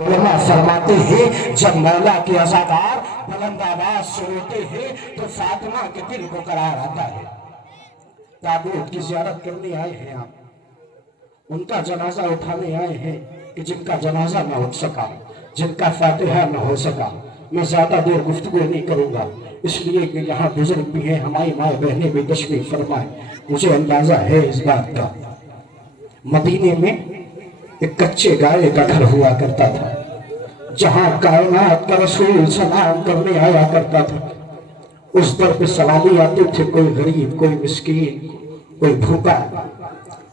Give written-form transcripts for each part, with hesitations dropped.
علماء فرماتے ہیں جب مولا کے عزادار بلند آواز سے روتے ہیں تو فاطمہ کے دل کو قرار آتا ہے۔ تابوت کی زیارت کرنے آئے ہیں آپ، ان کا جنازہ اٹھانے آئے ہیں کہ جن کا جنازہ نہ اٹھ سکا، جن کا فاتحہ نہ ہو سکا۔ میں زیادہ دیر گفتگو نہیں کروں گا اس لیے کہ یہاں بزرگ بھی ہیں، ہماری ماں بہنیں بھی تشریف فرمائیں۔ مجھے اندازہ ہے اس بات کا، مدینے میں ایک کچے گائے کا گھر ہوا کرتا تھا جہاں کائنات کا رسول سلام کرنے آیا کرتا تھا۔ اس در پہ سوالی آتے تھے، کوئی غریب، کوئی مسکین، کوئی بھوکا،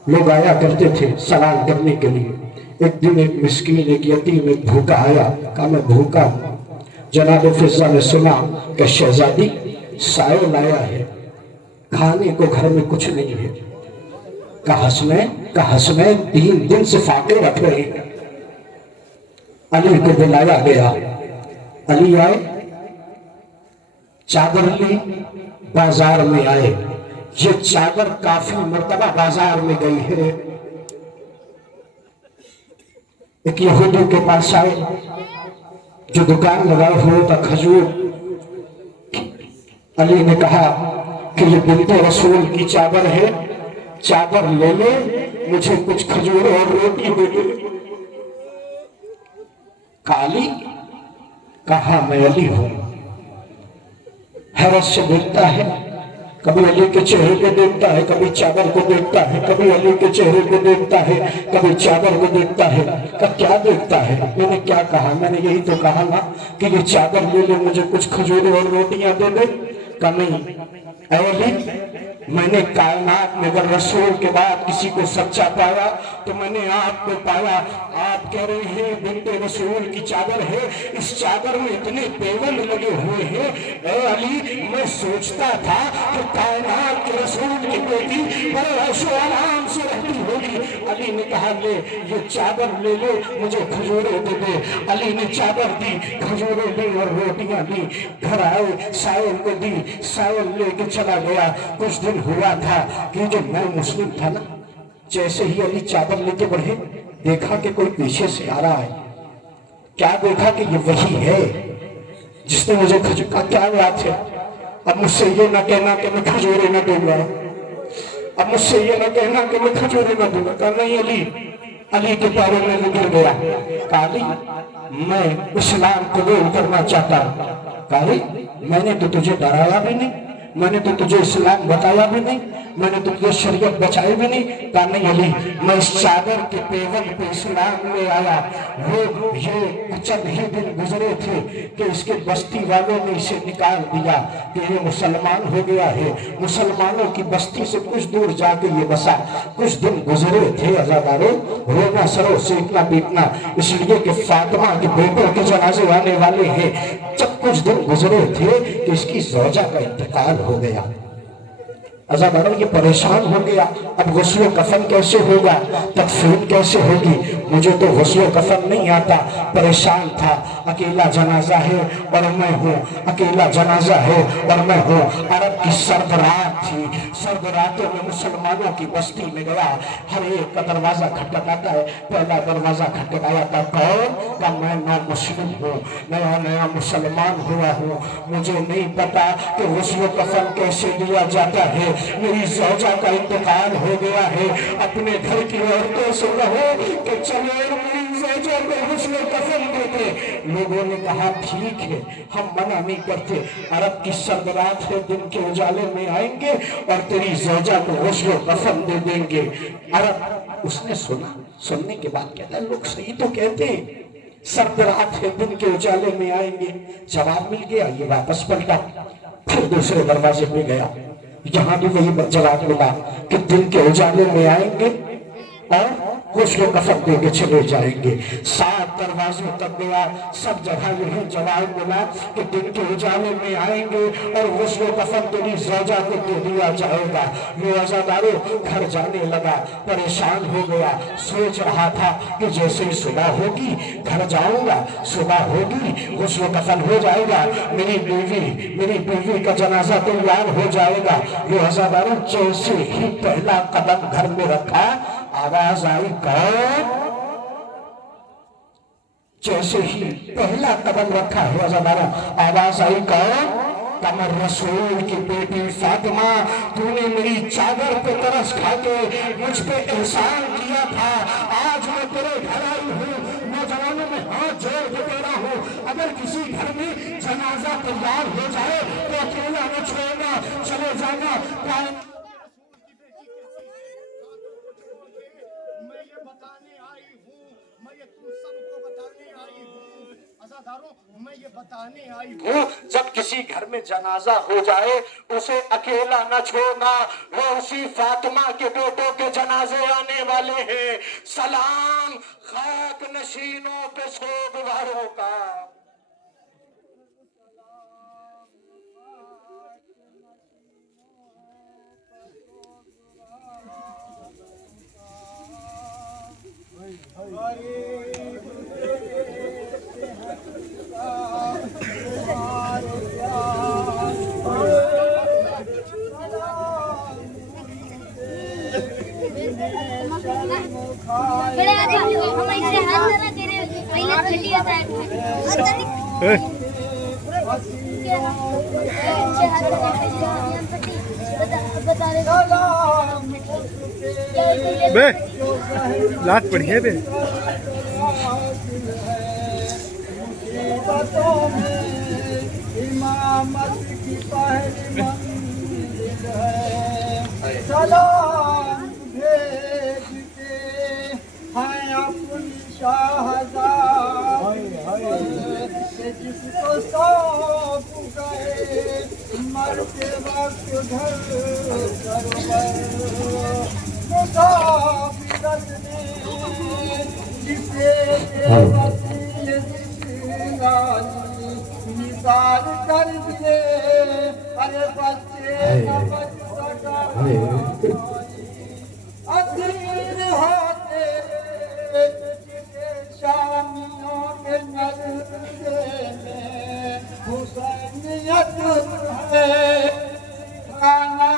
لوگ آیا کرتے تھے سلام کرنے کے لیے۔ ایک دن ایک مسکین، ایک یتیم، ایک بھوکا آیا، کہا میں بھوکا ہوں۔ جناب فضہ نے سنا کہ شہزادی سائل آیا ہے، کھانے کو گھر میں کچھ نہیں ہے۔ کہا حسنین 3 دن سے فاقے رکھ رہے ہیں۔ علی کو بلایا گیا، علی آئے، چادر لی، بازار میں آئے۔ یہ چادر کافی مرتبہ بازار میں گئی ہے۔ ایک یہودی کے پاس آئے جو دکان لگائے ہوئے تھا کھجور۔ علی نے کہا کہ یہ بنت رسول کی چادر ہے، چادر لے لے، مجھے کچھ کھجور اور روٹی دے دے۔ علی کہا میں علی ہوں۔ حیرت سے دیکھتا ہے، کبھی علی کے چہرے کو دیکھتا ہے، کبھی چادر کو دیکھتا ہے، کبھی علی کے چہرے کو دیکھتا ہے، کبھی چادر کو دیکھتا ہے۔ کہ کیا دیکھتا ہے؟ میں نے کیا کہا؟ میں نے یہی تو کہا نا کہ یہ چادر لے لے، مجھے کچھ کھجور اور روٹیاں دے دے۔ کہ نہیں اے علی، میں نے کائنات میں اگر رسول کے بعد کسی کو سچا پایا تو میں نے آپ کو پایا۔ آپ کہہ رہے ہیں بنت رسول کی چادر ہے، اس چادر میں اتنے پیون لگے ہوئے ہیں۔ اے علی، میں سوچتا تھا کہ کائنات کے رسول کی بیٹی بڑے عیش و آرام سے رہتی ہوگی۔ علی نے کہا لے یہ چادر لے لے، مجھے کھجوریں دے دے۔ علی نے چادر دی، کھجوریں دی اور روٹیاں دی، گھر آئے، سائل کو دی، سائل لے کے چلا گیا۔ کچھ دن ہوا تھا کہ جو میں مسلم تھا نا، جیسے ہی علی چادر لے کے بڑھے، دیکھا کہ کوئی پیچھے سے آ رہا ہے۔ کیا دیکھا کہ یہ وہی ہے جس نے مجھے کھجور، کیا بات ہے؟ اب مجھ سے یہ نہ کہنا کہ میں کھجوریں نہ دوں گا، اب مجھ سے یہ نہ کہنا کہ میں کھجوریں نہ دوں گا۔ کہا نہیں علی، علی کے پیروں میں گر گیا۔ کہا علی میں اسلام قبول کرنا چاہتا ہوں۔ کہا علی میں نے تو تجھے ڈرایا بھی نہیں، میں نے تو تجھے اسلام بتایا بھی نہیں، میں نے تجھے شریعت بچائی بھی نہیں۔ کہا نہیں علی، میں اس چادر کے پیغام پہ اسلام لے آیا۔ وہ یہ چند ہی دن گزرے تھے کہ اس کے بستی والوں نے اسے نکال دیا کہ یہ مسلمان ہو گیا ہے۔ مسلمانوں کی بستی سے کچھ دور جا کے یہ بسا۔ کچھ دن گزرے تھے عزاداروں، رونا سرو سیکنا پیٹنا، اس لیے کہ فاطمہ کے بیٹوں کے جنازے آنے والے ہیں۔ جب کچھ دن گزرے تھے کہ اس کی زوجہ کا انتقال ہو گیا۔ عزاداروں یہ پریشان ہو گیا، اب غسل و کفن کیسے ہوگا، تکفین کیسے ہوگی؟ مجھے تو غسل و کفن نہیں آتا، پریشان تھا۔ اکیلا جنازہ ہے اور میں ہوں، اکیلا جنازہ ہے اور میں ہوں۔ عرب کی سرد رات تھی، سرد راتوں میں مسلمانوں کی بستی میں گیا، ہر ایک کا دروازہ کھٹکھٹاتا ہے۔ پہلا دروازہ کھٹکھٹایا تھا، کون؟ کہ میں نیا مسلم ہوں، نیا مسلمان ہوا ہوں، مجھے نہیں پتا کہ غسل و کفن کیسے لیا جاتا ہے۔ میری زوجہ کا انتقال ہو گیا ہے، اپنے گھر کی عورتوں سے کہو کہ چلو میری زوجہ کو غسل و کفن دیتے۔ لوگوں نے کہا ٹھیک ہے، ہم منع نہیں کرتے، عرب کی سرد رات ہے، دن کے اجالے میں آئیں گے اور تیری زوجہ کو غسل و کفن دے دیں گے۔ عرب اس نے سنا، سننے کے بعد کہتا ہے لوگ صحیح تو کہتے ہیں، سرد رات ہے، دن کے اجالے میں آئیں گے۔ جواب مل گیا، یہ واپس پلٹا، پھر دوسرے دروازے پہ گیا، یہاں بھی وہی جواب ملا کہ دن کے اجالے میں آئیں گے اور غسل و کفن دے کے چلے جائیں گے۔ 7 دروازوں تک گیا، سب جگہ یہی جواب ملا کہ دن کے اجالے میں آئیں گے اور غسل و کفن تیری زوجہ کو دے دیا جائے گا۔ یہ عزاداروں گھر جانے لگا، پریشان ہو گیا، سوچ رہا تھا کہ جیسے ہی صبح ہوگی گھر جاؤں گا، صبح ہوگی غسل و کفن ہو جائے گا، میری بیوی کا جنازہ تیار ہو جائے گا۔ یہ عزاداروں جیسے ہی پہلا قدم گھر میں رکھا، آواز آئی کون؟ जैसे ही पहला कदम रखा है अज़ादारों, आवाज आई कौन? कमर रसूल की बेटी फातिमा, तूने मेरी चादर पे तरस खा के मुझ पे एहसान किया था, आज मैं तेरे घर आई हूँ, नौजवानों में हाथ जोड़ के दे रहा हूँ, अगर किसी घर में जनाजा तैयार हो जाए तो अकेला न छोड़ना, चले जाना। मैं ये बताने आई हूँ, जब किसी घर में जनाजा हो जाए उसे अकेला न छोड़ना, वो उसी फातिमा के बेटों के जनाजे आने वाले हैं। सलाम खाक नशीनों पे सोगवारों का। बे लात पड़ी है बे। इमामत की पहली मंजिल है, सलाम भेजते हैं अपनी शाहज़ाद जिसको सौंप गए मरते वक्त घर मुसाफिरत ने जिसे निसार कर दिए, अरे बच्चे न बच सका, असीर होते शामियों के नज़रे में हुसैनियत है, खाना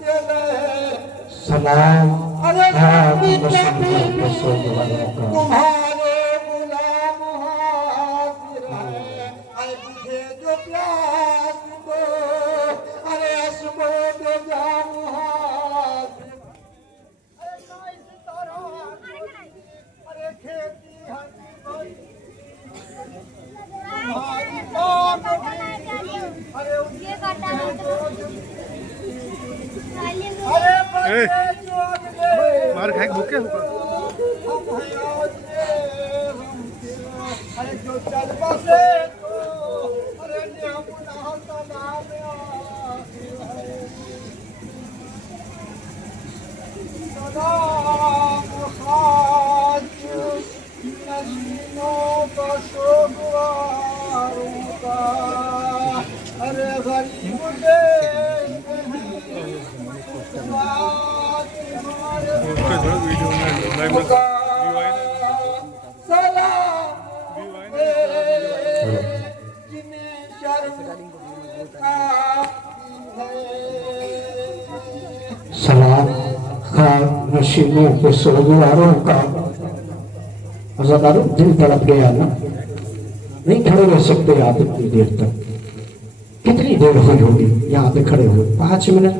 दिल सलाम अरे तुम्हारे मार खाए भूखे होगा। अरे जो चल बसे तो अरे सलाम खाज नशीनों का सोगवारों का, अरे गरीब सलाम खाक नशीनों पे सोगवारों का। अज़ादारों, दिल तड़प गया ना, नहीं खड़े रह सकते आप इतनी देर तक। कितनी देर हुई होगी यहाँ पे खड़े हुए? 5 मिनट,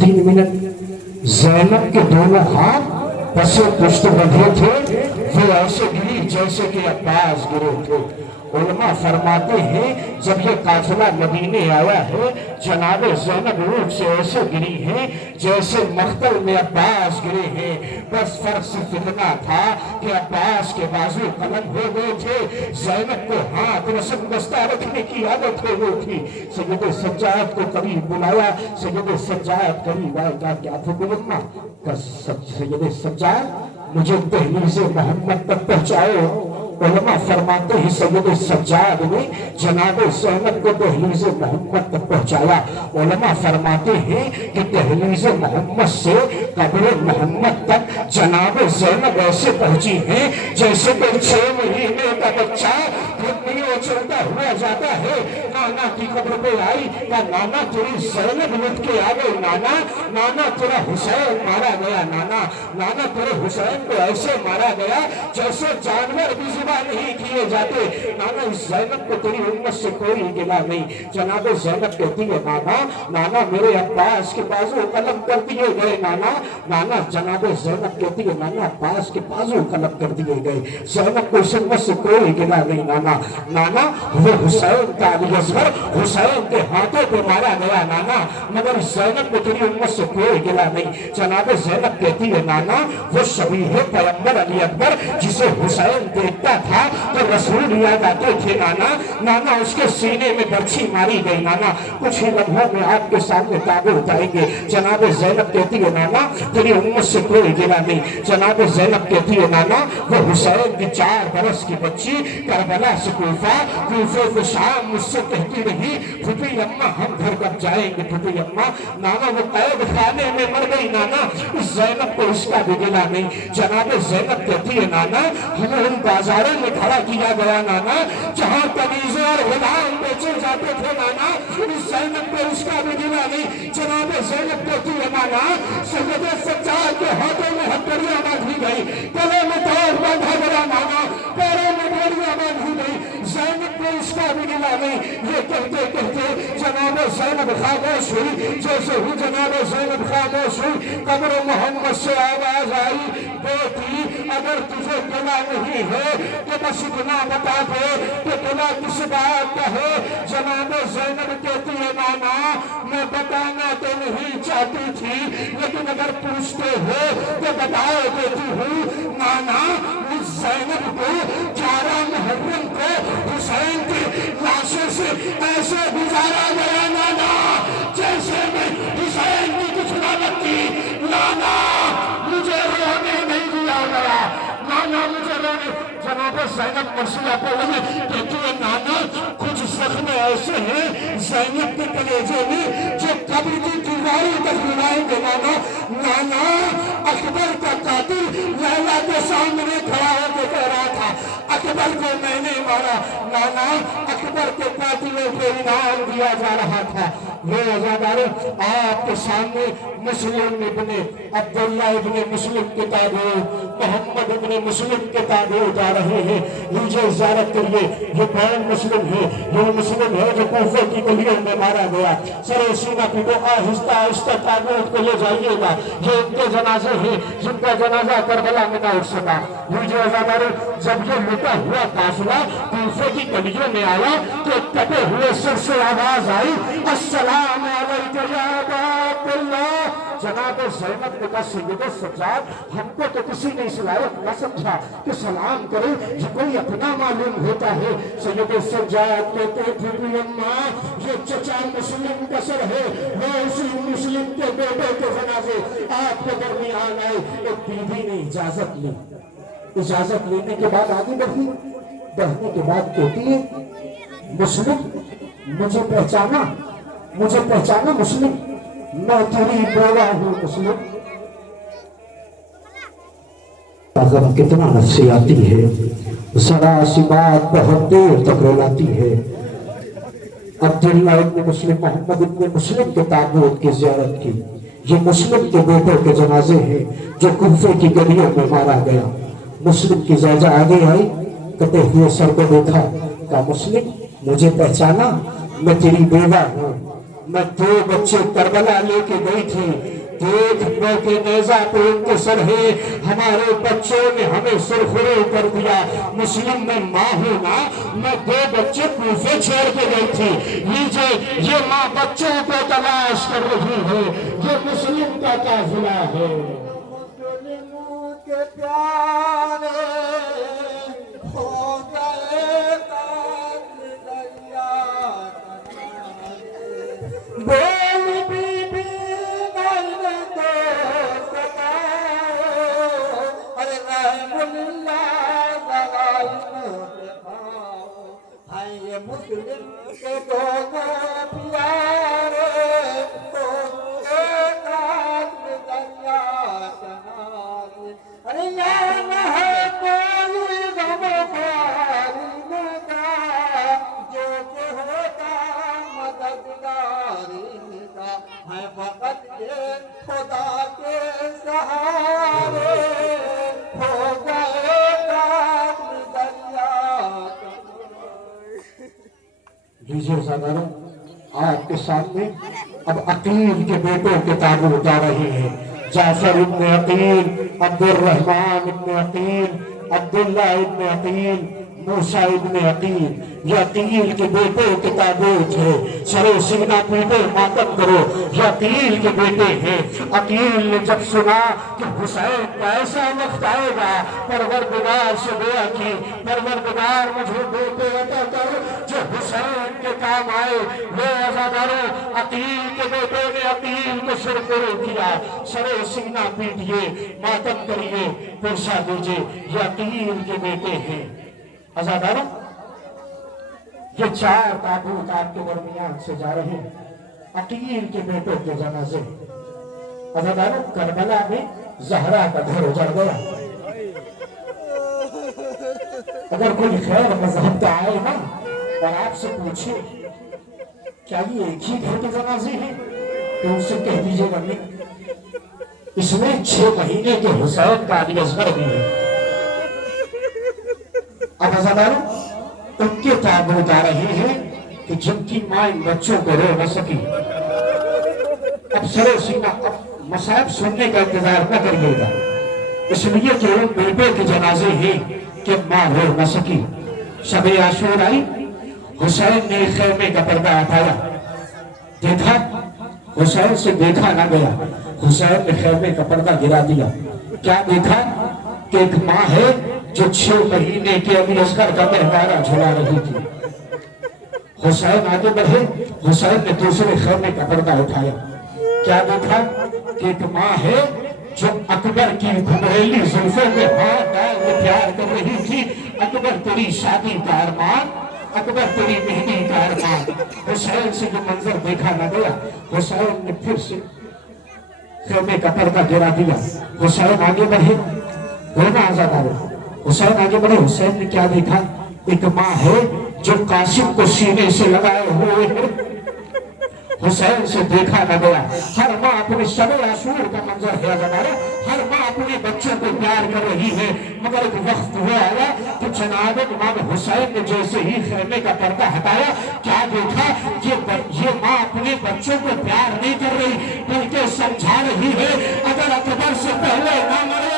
3 मिनट। ज़ैनब के दोनों हाथ पसे पुष्ट बंधे थे, वो ऐसे गिरी जैसे कि अब्बास गिरे थे। उलमा फरमाते हैं जब ये काफिला मदीने आया है, जनाबे ज़ैनब ऊँट से ऐसे गिरी हैं जैसे मख्तल में अब्बास गिरे हैं। बस फर्क सिर्फ इतना था कि अब्बास के बाजू कलम हो गए थे, ज़ैनब को हाथ रस्म बस्ता रखने की आदत हो गई थी। सैयद सज्जाद को कभी बुलाया, सैयद सज्जाद करीब आएगा, क्या थे उलमा का? सैयद सज्जाद, मुझे दहलीज़ मोहम्मद तक पहुँचाओ। उलमा फरमाते हैं सैयद सज्जाद ने जनाब ज़ैनब को दहलीज़ मोहम्मद तक पहुँचाया। उलमा फरमाते हैं कि दहलीज़ मोहम्मद से कब्र मोहम्मद तक जनाब ज़ैनब ऐसे पहुँची हैं जैसे कोई 6 महीने का बच्चा चलता हुआ जाता है। नाना की कब्र पे आई, का नाना तेरी ज़ैनब लुट के आ गई, नाना नाना तेरा हुसैन मारा गया, नाना नाना तेरे हुसैन को ऐसे मारा गया जैसे जानवर भी परवाह नहीं किए जाते। नाना इस ज़ैनब को तेरी उम्मत से कोई गिला नहीं। जनाब ज़ैनब कहती है नाना मेरे अब्बास के बाजू कलम कर दिए गए नाना जनाब ज़ैनब कहती है नाना अब्बास के बाजू कलम कर दिए गए। ज़ैनब को इस उम्मत से कोई गिला नहीं नाना वो हुसैन का अली असगर हुसैन के हाथों पे मारा गया नाना, मगर ज़ैनब को तेरी उम्मत से कोई गिला नहीं। जनाब ज़ैनब कहती है नाना वो शबीह पैगंबर अली अकबर जिसे हुसैन देखता था तो रसूल याद आते थे नाना उसके सीने में बर्छी मारी गई नाना। कुछ ही लम्हों में आपके सामने ताबूत आएंगे। जनाब ज़ैनब कहती है नाना तेरी उम्मत से कोई गिला नहीं। जनाब ज़ैनब कहती है नाना वो हुसैन की 4 बरस की बच्ची करबला से कूफा, कूफे से शाम मुझसे कहती रही फूफी अम्मा हम घर कब जाएंगे फूफी अम्मा। नाना वो कैद खाने में मर गई नाना, इस ज़ैनब को इसका भी गिला नहीं। जनाब ज़ैनब कहती है नाना हमें उन बाजारों में खड़ा किया गया नाना जहाँ कनीज़े और गुलाम बेचे जाते थे नाना, इस ज़ैनब को इसका भी गिला नहीं। जनाब ज़ैनब कहती है नाना सैयद सज्जाद के हाथों में हथकड़ियाँ बांधी गई, गले में तार बांधा गया नाना, पैरों में बेड़ियाँ बांधी गई। ज़ैनब को इसका भी गिला नहीं। ये कहते कहते जनाब ज़ैनब खामोश हुई। जैसे ही जनाब ज़ैनब खामोश हुई कब्र मोहम्मद से आवाज आई बेटी अगर तुझे गिला नहीं है तो बस इतना बता दे कि गिला किस बात का है। जनाब ज़ैनब कहती है नाना मैं बताना तो नहीं चाहती थी लेकिन अगर पूछते हो तो बताओ देती हूँ नाना। उस ज़ैनब को 11 मुहर्रम को हुसैन की लाशों से ऐसे गुजारा गया नाना जैसे मैं हुसैन की कुछ ना लगती नाना, मुझे रोने नहीं दिया गया नाना, मुझे रोने। जनाब ज़ैनब मरसिया पढ़ने कहती है नाना कुछ ज़ख्म ऐसे हैं ज़ैनब के कलेजे में जो कब्र की दीवारों तक मिलाएंगे नाना अकबर का कातिल लैला के सामने खड़ा होकर कह रहा था अकबर को मैंने मारा नाना, अकबर के कातिलों को इनाम दिया जा रहा था। ये अज़ादारों आपके सामने मुस्लिम इब्ने अब्दुल्लाह इब्ने मुस्लिम के ताबूत मोहम्मद इब्ने मुस्लिम के ताबूत आ रहे हैं। लीजिए ज़ियारत करिए। ये कौन मुस्लिम है? ये मुस्लिम है जो कूफे की गलियों में मारा गया। सरे सीना पीटो आहिस्ता आहिस्ता ताबूत को ले जाइएगा। ये उनके जनाजे हैं जिनका जनाजा करबला में ना उठ सका। लीजिए अज़ादारों जब ये लुटा हुआ काफिला कूफे की गलियों में आया तो कटे हुए सिर से आवाज आई अस्सलाम अलैका या अब्दुल्लाह। जनाब ज़ैनब ने कहा सैयद सज्जाद हमको तो किसी ने इस लायक न समझा कि सलाम करे, ये कोई अपना मालूम होता है। सैयद सज्जाद कहते फूफी अम्मा ये चचा मुस्लिम का सर है, वो उसी मुस्लिम के बेटे के जनाजे आपके दरमियान आए। एक बीवी ने इजाजत ली, इजाजत लेने के बाद आगे बढ़ी, बढ़ने के बाद कहती है मुस्लिम मुझे पहचाना मुस्लिम मैं तेरी बेवा हूँ मुस्लिम। अगर कितना नफसियाती है जरा सी बात बहुत देर तक रुलाती है। अब्दुल्लाह इब्ने मुस्लिम मोहम्मद इब्ने मुस्लिम के ताबूत की ज़ियारत की। ये मुस्लिम के बेटे के जनाजे हैं जो कूफे की गलियों में मारा गया। मुस्लिम की ज़ौजा आगे आई, कटे हुए सर को देखा, कहा मुस्लिम मुझे पहचाना, मैं तेरी बेवा हूँ, मैं 2 बच्चे करबला लेके गई थी, देख के नेजा पे उनके सर है, हमारे बच्चों ने हमें सुरखुरे कर दिया। मुस्लिम में माँ हूँ ना, मैं 2 बच्चे कूफे छोड़ के गई थी। लीजिए ये माँ बच्चों को तलाश कर रही है, ये मुस्लिम का काफिला है। मुस्लिमों के प्यारे हो गए कातिल दरिया बोल बीबी मैंने तो सताओ अरे रहमुल्लाह दवाई मुझे खाओ। हाय ये मुस्लिम के दोनों प्यारे हो गए कातिल दरिया किनारे। अरे यार है कोई गम खाली का जो के होता मददगारी का है फकत ये खुदा के सहारे हो गए कातिल दरिया लीजिए ज़ादारों, आपके सामने अब अकील के बेटों के ताबूत आ रहे हैं। जाफर इब्न अकील, अब्दुर्रहमान इब्न अकील, अब्दुल्ला इब्न अकील, मूसा इब्न अकील, ये अकील के बेटे के ताबूत है। सरे सीना पीटे मातम करो, ये अकील के बेटे हैं। अकील ने जब सुना कि हुसैन का ऐसा वक्त आएगा, परवरदिगार से दुआ की, परवरदिगार मुझे बेटे अता कर जो हुसैन के काम आए। वे आज़ादारों, अकील के बेटे ने अकील को सुरखुरू किया। सरे सीना पीटिए, मातम करिए, पुरसा दीजिए, ये अकील के बेटे हैं। आज़ादारों, ये 4 ताबूत आपके दरमियान से जा रहे हैं, अकील के बेटों के जनाजे। आज़ादारों, करबला में ज़हरा का घर उजड़ गया। अगर कोई खैर मजहब का आए ना और आपसे पूछे क्या ये एक ही घर के जनाजे हैं, तो उनसे कह दीजिएगा नहीं, इसमें 6 महीने के हुसैन का अली असगर भी है। अब आज़ादारों, उनके ताबूत आ रहे हैं कि जिनकी माँ इन बच्चों को रो न सकी। अब सरे सीना, अब मसाइब सुनने का इंतजार न करिएगा, इसलिए कि उन बेटे के जनाजे हैं कि माँ रो न सकी। शब आशूर आई, हुसैन ने खैमे का पर्दा हटाया, देखा हुसैन से देखा ना गया। हुसैन ने खैमे का पर्दा गिरा दिया। क्या देखा कि एक माँ है जो 6 महीने के अली असगर का महवारा झुला रही थी। हुसैन आगे बढ़े, हुसैन ने दूसरे खैमे का पर्दा उठाया। क्या देखा कि एक माँ है जो अकबर की घुंघरेली जुल्फों में हाथ डाल के प्यार कर रही थी। अकबर तेरी शादी का अरमान, अकबर तेरी मेहंदी का अरमान। हुसैन से जो मंजर देखा न गया, हुसैन ने फिर से खैमे का पर्दा गिरा दिया। हुसैन आगे बढ़े, बोलना आज़ादारों, हुसैन आगे बढ़े। हुसैन ने क्या देखा, एक माँ है जो कासिम को सीने से लगाए हुए है। हुसैन से देखा न गया। हर माँ अपने शब आशूर का मंजर है आज़ादारों, हर माँ अपने बच्चों को प्यार कर रही है। मगर एक वक्त हुआ आया कि जनाब इमाम हुसैन ने जैसे ही खैमे का पर्दा हटाया, क्या देखा, ये माँ अपने बच्चों को प्यार नहीं कर रही, बल्कि समझा रही है अगर अकबर से पहले ना मरे,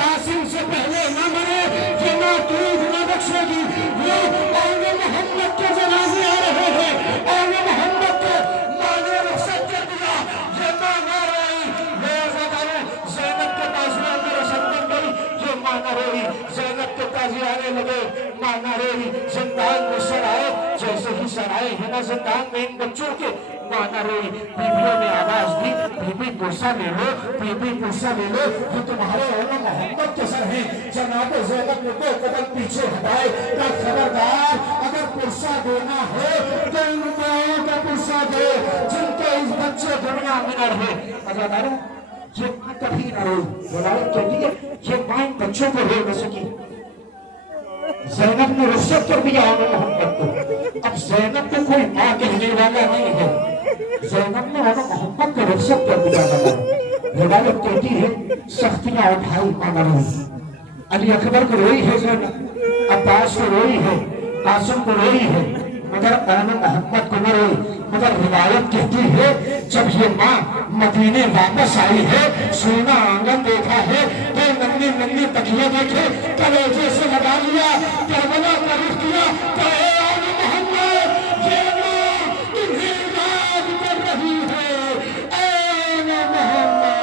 कासिम से पहले ना मरे, ये माँ दूध न बख्शेगी। वो औने मोहम्मद के जनाजे आ रहे हैं, औने मोहम्मद के माने रुखसत कर दिया, ये माँ ना रोई। मैं आज़ादारों, ज़ैनब के ताज़िया में रसद बन गई, ये माँ ना रोई। ज़ैनब के ताज़िया आने लगे, माँ ना रोई। ज़िंदान में सर आए, जैसे ही सर आए है ना ज़िंदान में इन बच्चों के, माँ ना रोई। बीवियों ने आवाज दी, बीबी पुरसा ले लो, बीबी पुरसा ले लो, ये तुम्हारे औने मोहम्मद के सर हैं। जनाब ज़ैनब ने 2 कदम पीछे हटाए, कहा खबरदार, अगर पुरसा देना हो तो इन माओं का पुरसा दे जिनके इस बच्चे दुनिया में न रहे। आज़ादारों, ये माँ कभी न रोई। रिवायत कहती है ये माँ इन बच्चों को रो न सकी। ज़ैनब ने रुखसत कर दिया औने मोहम्मद को। अब ज़ैनब को कोई माँ कहने वाला नहीं है, ज़ैनब ने औने मोहम्मद को रुखसत कर दिया। रिवायत कहती है सख्तियां उठाई माँ न रोई। अली अकबर को रोई है ज़ैनब, अब्बास को रोई है, कासिम को रोई है, मगर औने मोहम्मद को न रोई। मगर रिवायत कहती है जब ये माँ मदीने वापस आई है, सोना आंगन देखा है, तो नन्ही नन्ही तकिए देखे, कलेजे से लगा लिया, करबला का रुख किया, कहे औने मोहम्मद, ये माँ तुम्हें याद कर रही है। औने मोहम्मद,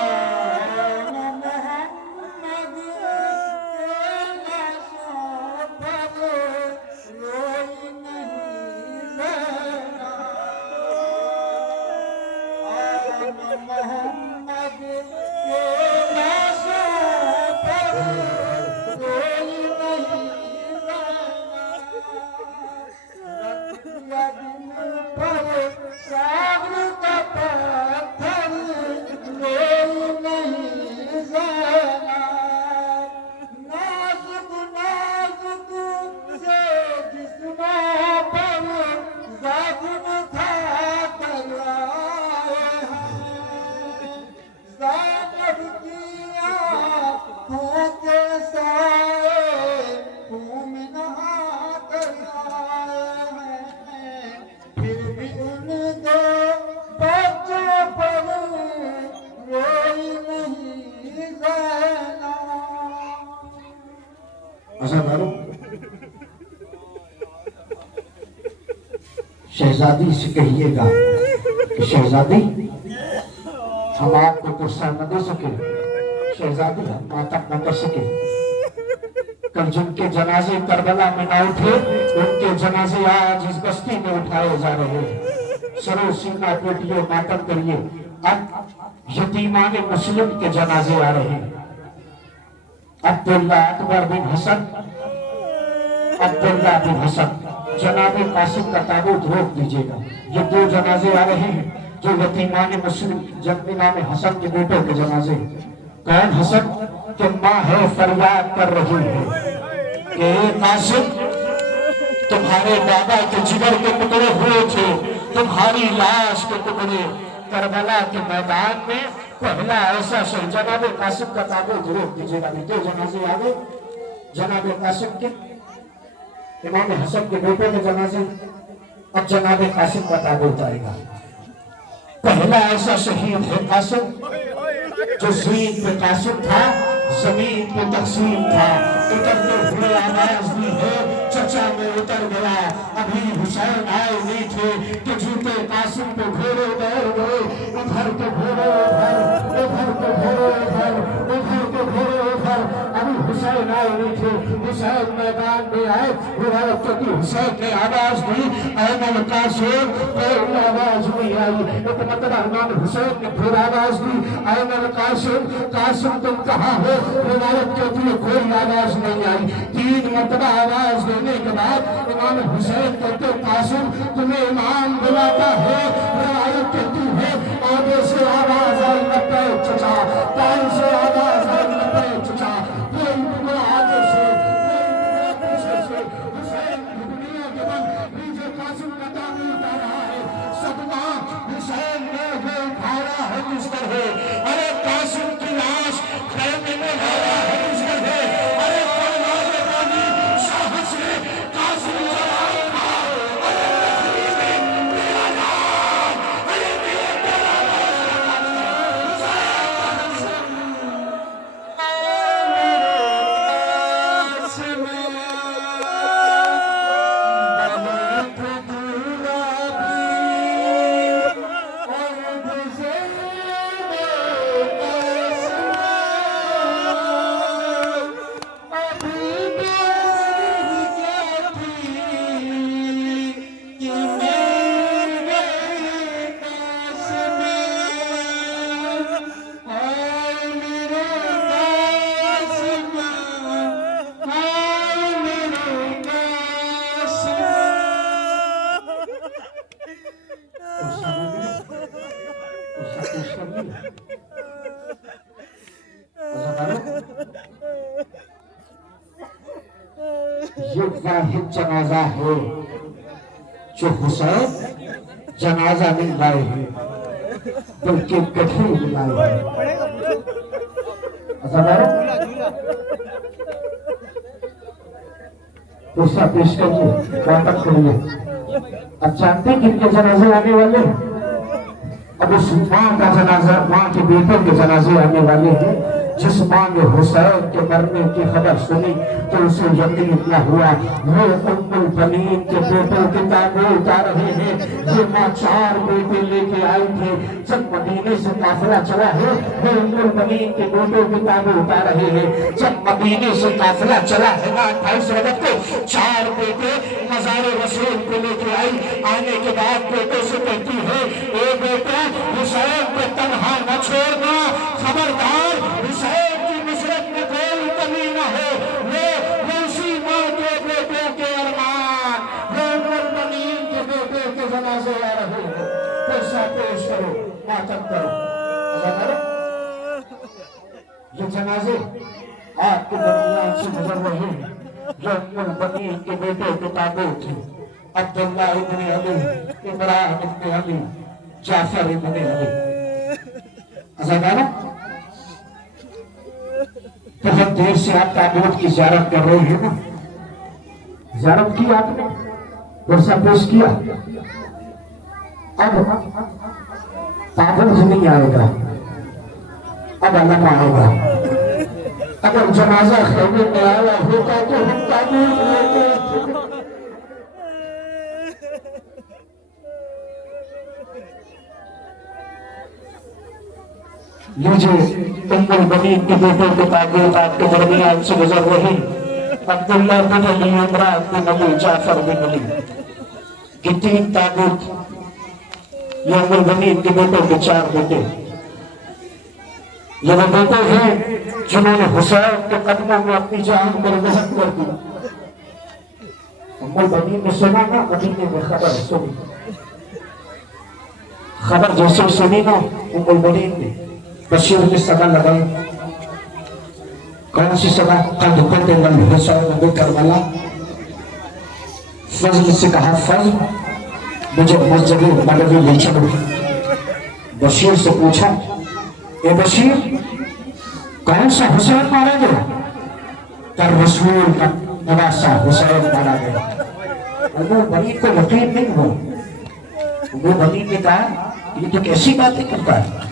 شہزادی سے کہیے گا کہ شہزادی ہم آپ کو قرصہ نہ دے سکے، شہزادی ہم ماتم نہ کر سکے، کل جن کے جنازے کربلا میں نہ اٹھے ان کے جنازے آج اس بستی میں اٹھائے جا رہے ہیں، سرو سینہ پیٹیے ماتم کریے، اب یتیمان مسلم کے جنازے آ رہے ہیں، عبداللہ اکبر بن حسن، عبداللہ بن حسن، جناب قاسم کا تابوت روک دیجئے گا، یہ دو جنازے آ رہے ہیں جو یتیمان مسلم جناب حسن کے بیٹوں کے جنازے، کون حسن کہ ماں ہے فریاد کر رہی ہے کہ اے قاسم تمہارے بابا کے جگر کے ٹکڑے ہوئے تھے، تمہاری لاش کے ٹکڑے کربلا کے میدان میں پہلا ایسا شہید، جناب قاسم کا تابوت روک دیجئے گا، دو جنازے آ گئے جناب قاسم کے، امام حسن کے بیٹے کے جنازے، اب جناب قاسم کا تابوت آئے گا، پہلا ایسا شہید ہے قاسم جو زمین پہ قاسم تھا، زمین پہ تقسیم تھا، اترتے ہوئے آواز دی ہے چچا میں اتر گیا، ابھی حسین آئے نہیں تھے کہ جوتے قاسم پہ گھوڑے بیٹھ گئے، ادھر کے گھوڑے ادھر، ادھر کے گھوڑے ادھر، ادھر کے گھوڑے ادھر، ابھی حسین آئے نہیں تھے، حسین میدان میں آئے، روایت کی حسین نے آواز دی این القاسم، کوئی آواز نہیں آئی، ایک مرتبہ امام حسین نے پھر آواز دی این القاسم، قاسم تم کہاں ہو؟ روایت کہتی ہے کوئی آواز نہیں آئی، تین مرتبہ آواز دینے کے بعد امام حسین کہتے قاسم تمہیں امام بلاتا ہے، روایت کہتی ہے آگے سے آواز آئی لبیک چچا، دائیں سے آواز آئی لبیک چچا، کوئی ٹکڑا آگے سے کوئی ٹکڑا پیچھے سے، حسین دنیا کے بعد نیچے قاسم کا تعمیر کر رہا ہے، صدمہ حسین نے وہ اٹھایا ہے اس طرح، ارے قاسم کی لاش خیمے میں لایا ہے اس طرح، ارے فرمان رانی شاہ سے قاسم جواب تھا، ارے لکھنی میں میرا نام، ارے میرا تیرا یہ واحد جنازہ ہے جو حسین جنازہ نہیں لائے ہیں بلکہ کفن لائے ہیں، دوسرا پیش کریے واپس کریے، اب جانتے ہیں کن کے جنازے آنے والے ہیں؟ اب اس ماں کا جنازہ، ماں کے بیٹے کے جنازے آنے والے ہیں، جس ماں نے حسین کے مرنے کی خبر سنی تو اسے یقین نہ ہوا، وہ ام البنین کے بیٹوں کے تابوت آ رہے ہیں، یہ ماں 4 بیٹے لے کے آئی تھی، جب مدینے سے قافلہ چلا ہے وہ ام البنین کے بیٹوں کے تابوت آ رہے ہیں، جب مدینے سے قافلہ چلا ہے نا 28 رجب کو 4 بیٹے مزار رسول کو لے کے آئی، آنے کے بعد بیٹوں سے کہتی ہے اے بیٹا حسین کو تنہا نہ چھوڑنا، خبردار حسین کی نصرت میں کوئی کمی نہ ہو، وہ اسی ماں کے بیٹوں کے ارمان، وہ ام البنین کے بیٹے کے جنازے آ رہے ہیں، پیسہ پیش کرو، ماتم کرو، یہ جنازے آپ کے درمیان سے گزر رہے ہیں، جو ام البنین کے بیٹے کے تابوت تھے، عبداللہ ابن علی، ابراہیم ابن علی، جعفر ابن علی، ازادارہ بہت دیر سے آپ تابوت کی زیارت کر رہے ہیں نا، زیارت کی آپ نے ورثہ پیش کیا، اب تابوت نہیں آئے گا، اب علم آئے گا، اگر جنازہ خیمے میں آیا ہوتا تو ہم تابوت لیتے लीजिए उम्मुल बनीन के बेटों के ताबूत आपके दरमियान से गुजर रही अब्दुल्ला बिन अली, इमरान बिन अली, जाफर बिन अली के 3 ताबूत, ये उम्मुल बनीन के बेटों के 4 बेटे। ये वो बेटे हैं जिन्होंने हुसैन के कदमों में अपनी जान कुर्बान कर दी। उम्मुल बनीन ने सुना ना, मदीने में खबर सुनी, खबर जैसे सुनी ना उम्मुल बनीन ने बशीर ने सगा लगाई। कौन सी सगा? कद कुतिल हुसैन करबला। फजल से कहा, फजल मुझे मस्जिद नबवी ले चलो। बशीर से पूछा, ए बशीर कौन सा हुसैन मारा गया? तर रसूल का नवासा हुसैन मारा गया। वो बनीन को यकीन नहीं हुआ। वो बनीन ने कहा, ये तो कैसी बातें करता है,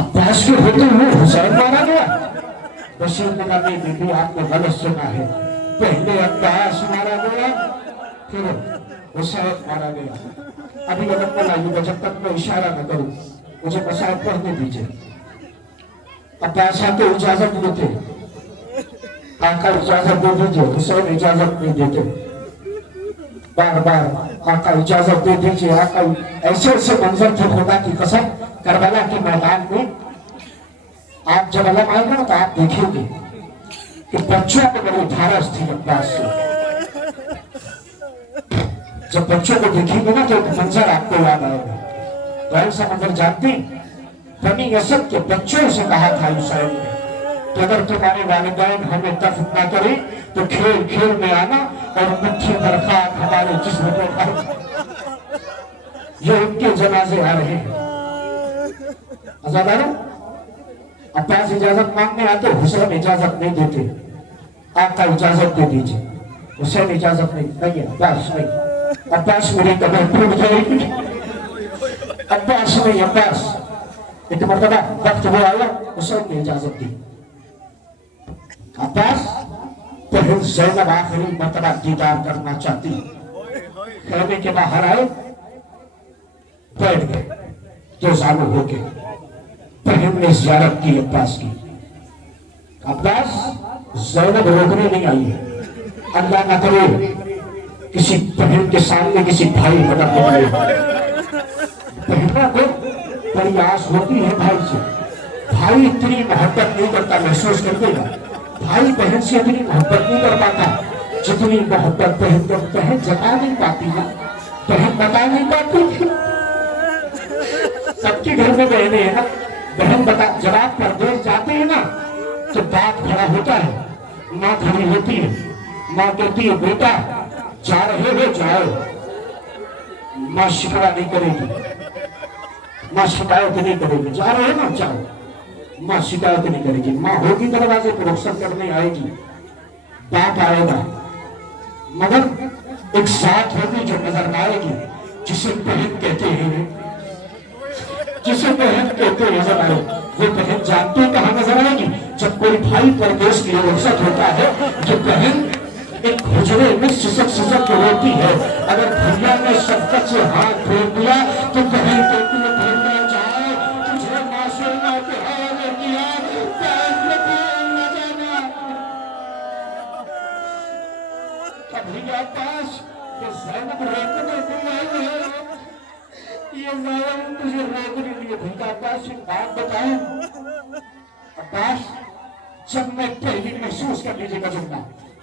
अब्बास के होते हुए हुसैन मारा गया? बशीर ने कहा, नहीं बेटी आपने गलत सुना है, पहले अब्बास मारा गया फिर हुसैन मारा गया। अभी अगर मैं लाइएगा, जब तक मैं इशारा न करूं मुझे मसाइल पढ़ने दीजिए। अब्बास आके इजाजत देते, आका इजाजत दे दीजिए, हुसैन इजाजत नहीं देते। बार बार आका इजाजत दे दीजिए, आका। ऐसे ऐसे मंजर थे खुदा की कसम करबला के मैदान में। आप जब अलग आएंगे ना तो आप देखेंगे कि बच्चों को बड़ी धारस थी अब्बास से। जब बच्चों को देखेंगे ना तो एक मंजर आपको याद आएगा। कौन सा मंजर जानती? बनी असद के बच्चों से कहा था हुसैन ने कि अगर तुम्हारे वालिदैन हमें दफन न करें तो खेल खेल में आना और मुट्ठी भर खाक हमारे जिस्म को भर। ये उनके जनाजे आ रहे हैं। आजादारों, अब्बास इजाजत मांगने आते, हुसैन इजाजत नहीं देते। आपका इजाजत दे दीजिए। हुसैन इजाजत नहीं, अब्बास नहीं, अब्बास मेरी कदर टूट जाएगी। अब्बास नहीं, अब्बास। एक मरतबा वक्त वो आया, हुसैन ने इजाजत दी। अब्बास पहले ज़ैनब आखिरी मरतबा दीदार करना चाहती, खेमे के बाहर आए, बैठ गए, दो सालों हो गए। पहले ने ज़ियारत की अब्बास की। अब्बास ज़ैनब रोकने नहीं आई है। अल्लाह न करे किसी बहन के सामने किसी भाई बना निकले। बहनों को बड़ी आस होती है भाई से। भाई इतनी मोहब्बत नहीं करता, महसूस कर देगा। भाई बहन से इतनी मोहब्बत नहीं कर पाता जितनी मोहब्बत बहन को बहन जता नहीं पाती है, बहन बता नहीं पाती। सबके घर में बहनें हैं ना, बहन बता, जब आप परदेश जाते हैं ना तो बाप खड़ा होता है, माँ खड़ी होती है, माँ कहती है बेटा जा रहे हो जाओ। माँ शिकवा नहीं करेगी, माँ शिकायत नहीं करेगी, जा रहे हो ना जाओ। माँ शिकायत नहीं करेगी, माँ होगी दरवाजे पर रुखसत करने आएगी, बाप आएगा, मगर एक साथ होगी जो नजर आएगी, जिसे बहन कहते हैं, जिसे बहन कहते नजर आए। वो बहन जानते कहाँ नजर आएगी? जब कोई भाई परदेश की रुखसत होता है तो बहन एक हुजरे में सिसक सिसक के रोती है। अगर भैया ने शफकत से हाथ फेर दिया तो बहन कहती है भैया जाओ, तुझे मासूमा के हवाले किया, भैया पास ये ज़ैनब रोकने नहीं आई है, ये ज़ैनब तुझे रोकने के लिए भैया पास एक बात बताऊं। अब्बास, जब मैं पहली महसूस कर लीजिएगा जुमला,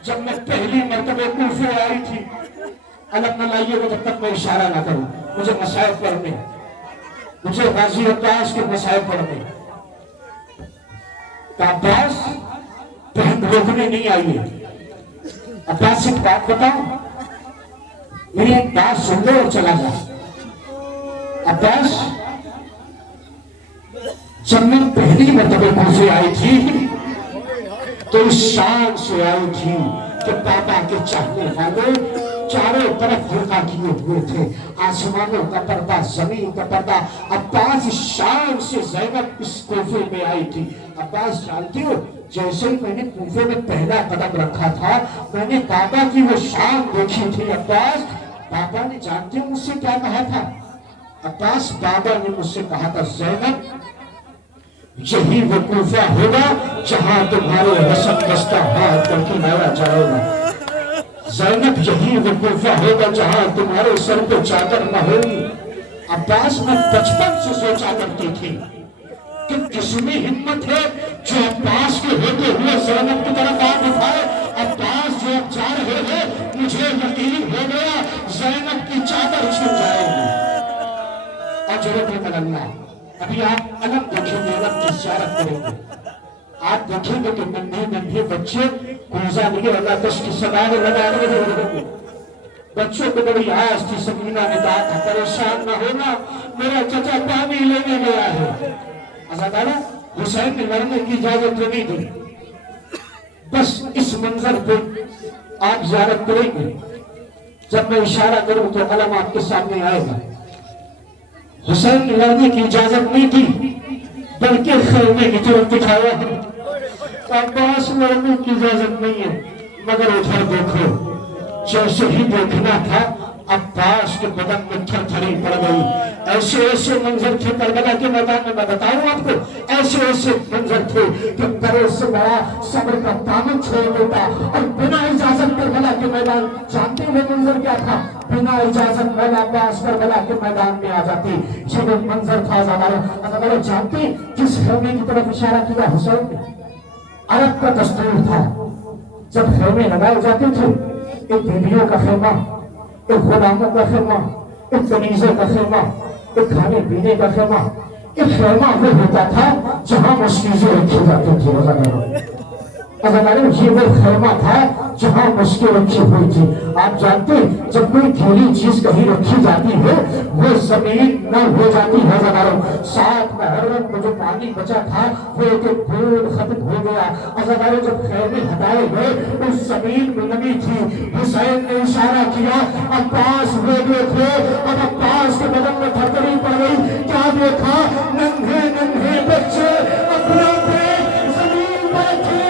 जब मैं पहली मर्तबे कूफे आई थी, अलग न लाइएगा जब तक मैं इशारा ना करूं, मुझे मसाइल पढ़ने, मुझे गाजी अब्बास के मसाइल पढ़ने। तो अब्बास बहन रोकने नहीं आई है। अब्बास एक बात बताऊं, मेरी एक बात सुन लो और चला जा। अब्बास, जब मैं पहली मर्तबे कूफे आई थी तो इस शान से आई थी कि पापा के चाहने वाले चारों तरफ हल्का किए हुए थे, आसमानों का पर्दा, जमीन का पर्दा। अब्बास शान से ज़ैनब इस कूफे में आई थी। अब्बास जानती हो, जैसे ही मैंने कूफे में पहला कदम रखा था मैंने पापा की वो शान देखी थी। अब्बास, पापा ने जानते हो मुझसे क्या कहा था? عباس بابا نے مجھ سے کہا تھا زینب یہی وہ کوفہ ہوگا جہاں تمہارے رسم بستہ ہاتھ کر کے لایا جائے گا، زینب یہی وہ کوفہ ہوگا جہاں تمہارے سر پہ چادر نہ ہوگی۔ عباس میں بچپن سے سوچا کرتی تھی کہ کس میں ہمت ہے جو عباس کے ہوتے ہوئے زینب کی طرف ہاتھ اٹھائے۔ عباس جو اب جا رہے ہیں مجھے یقین ہو گیا زینب کی چادر چھن جائے گی۔ اجرت اللہ، ابھی آپ علم دیکھیں گے، علم کی زیارت کریں گے، آپ دیکھیں گے کہ ننھے ننھے بچے کوزہ لیے اللہ تش کی سدائے لگانے رہے ہیں۔ بچوں کو بڑی آس تھی، سکینہ نے کہا تھا پریشان نہ ہونا میرا چچا پانی لینے گیا ہے۔ عزادارہ حسین نے لڑنے کی اجازت نہیں دی، بس اس منظر پہ آپ زیارت کریں گے، جب میں اشارہ کروں تو علم آپ کے سامنے آئے گا۔ حسین نے لڑنے کی اجازت نہیں دی بلکہ خیمے کی طرف دکھایا ہے۔ عباس لڑنے کی اجازت نہیں ہے مگر ادھر دیکھو، جیسے ہی دیکھنا تھا عباس کے بدن میں تھر تھری پڑ گئی۔ ایسے ایسے منظر تھے کربلا کے میدان میں، میں بتاؤں آپ کو، ایسے ایسے منظر تھے کہ بڑے سے بڑا صبر کا دامن چھوڑ دیتا اور بنا اجازت کربلا کے میدان، جانتے ہیں وہ منظر کیا تھا؟ بنا اجازت مولا عباس کربلا کے میدان میں آ جاتی۔ یہ وہ منظر تھا عزادارہ، جانتے کس خیمے کی طرف اشارہ کیا حسین نے؟ عرب کا دستور تھا جب خیمے لگائے جاتے تھے، ایک بیویوں کا خیمہ، ایک غلاموں کا خیمہ، ایک کنیزوں کا خیمہ، ایک کھانے پینے کا خیمہ، ایک خیمہ وہ ہوتا تھا جہاں مشکیزیں رکھی جاتی تھی۔ عزادارہ یہ وہ خیمہ تھا جہاں مشکل رکھی ہوئی تھی۔ آپ جانتے جب کوئی گیلی چیز کہیں رکھی جاتی ہے وہ زمین نہ ہو جاتی ہے۔ عزادارہ ساتھ محرم کو جو پانی بچا تھا وہ ایک پھول ختم ہو گیا۔ عزادارہ جب خیمے ہٹائے گئے اس زمین میں نمی تھی۔ حسین نے اشارہ کیا عباس وہ دیکھو، اب عباس کے بدن میں تھرتھری پڑ گئی۔ کیا دیکھا؟ ننھے ننھے بچے اپنا پیٹ زمین پر رکھے،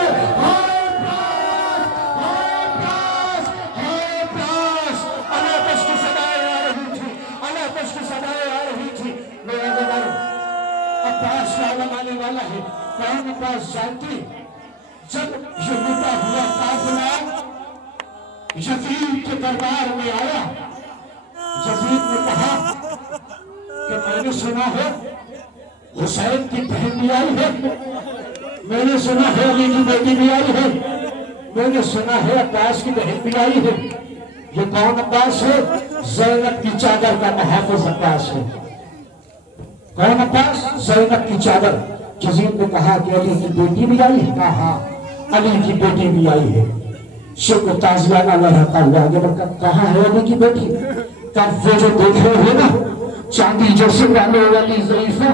کون عباس جانتی جب یہ لوٹا ہوا قافلہ یزید کے دربار میں آیا، یزید نے کہا کہ میں نے سنا ہے حسین کی بہن بھی آئی ہے، میں نے سنا ہے علی کی بیٹی بھی آئی ہے، میں نے سنا ہے عباس کی بہن بھی آئی ہے۔ یہ کون عباس ہے؟ زینب کی چادر کا محافظ عباس ہے۔ کون عباس؟ زینب کی چادر۔ یزید نے کہا کہ علی کی بیٹی بھی آئی ہے؟ کہا علی کی بیٹی بھی آئی ہے۔ شکر تازیانہ لہراتا ہوا آگے بڑھ کر کہاں ہے علی کی بیٹی؟ کب وہ جو دیکھ رہے ہو نا چاندی جیسے والے والی ظریفہ،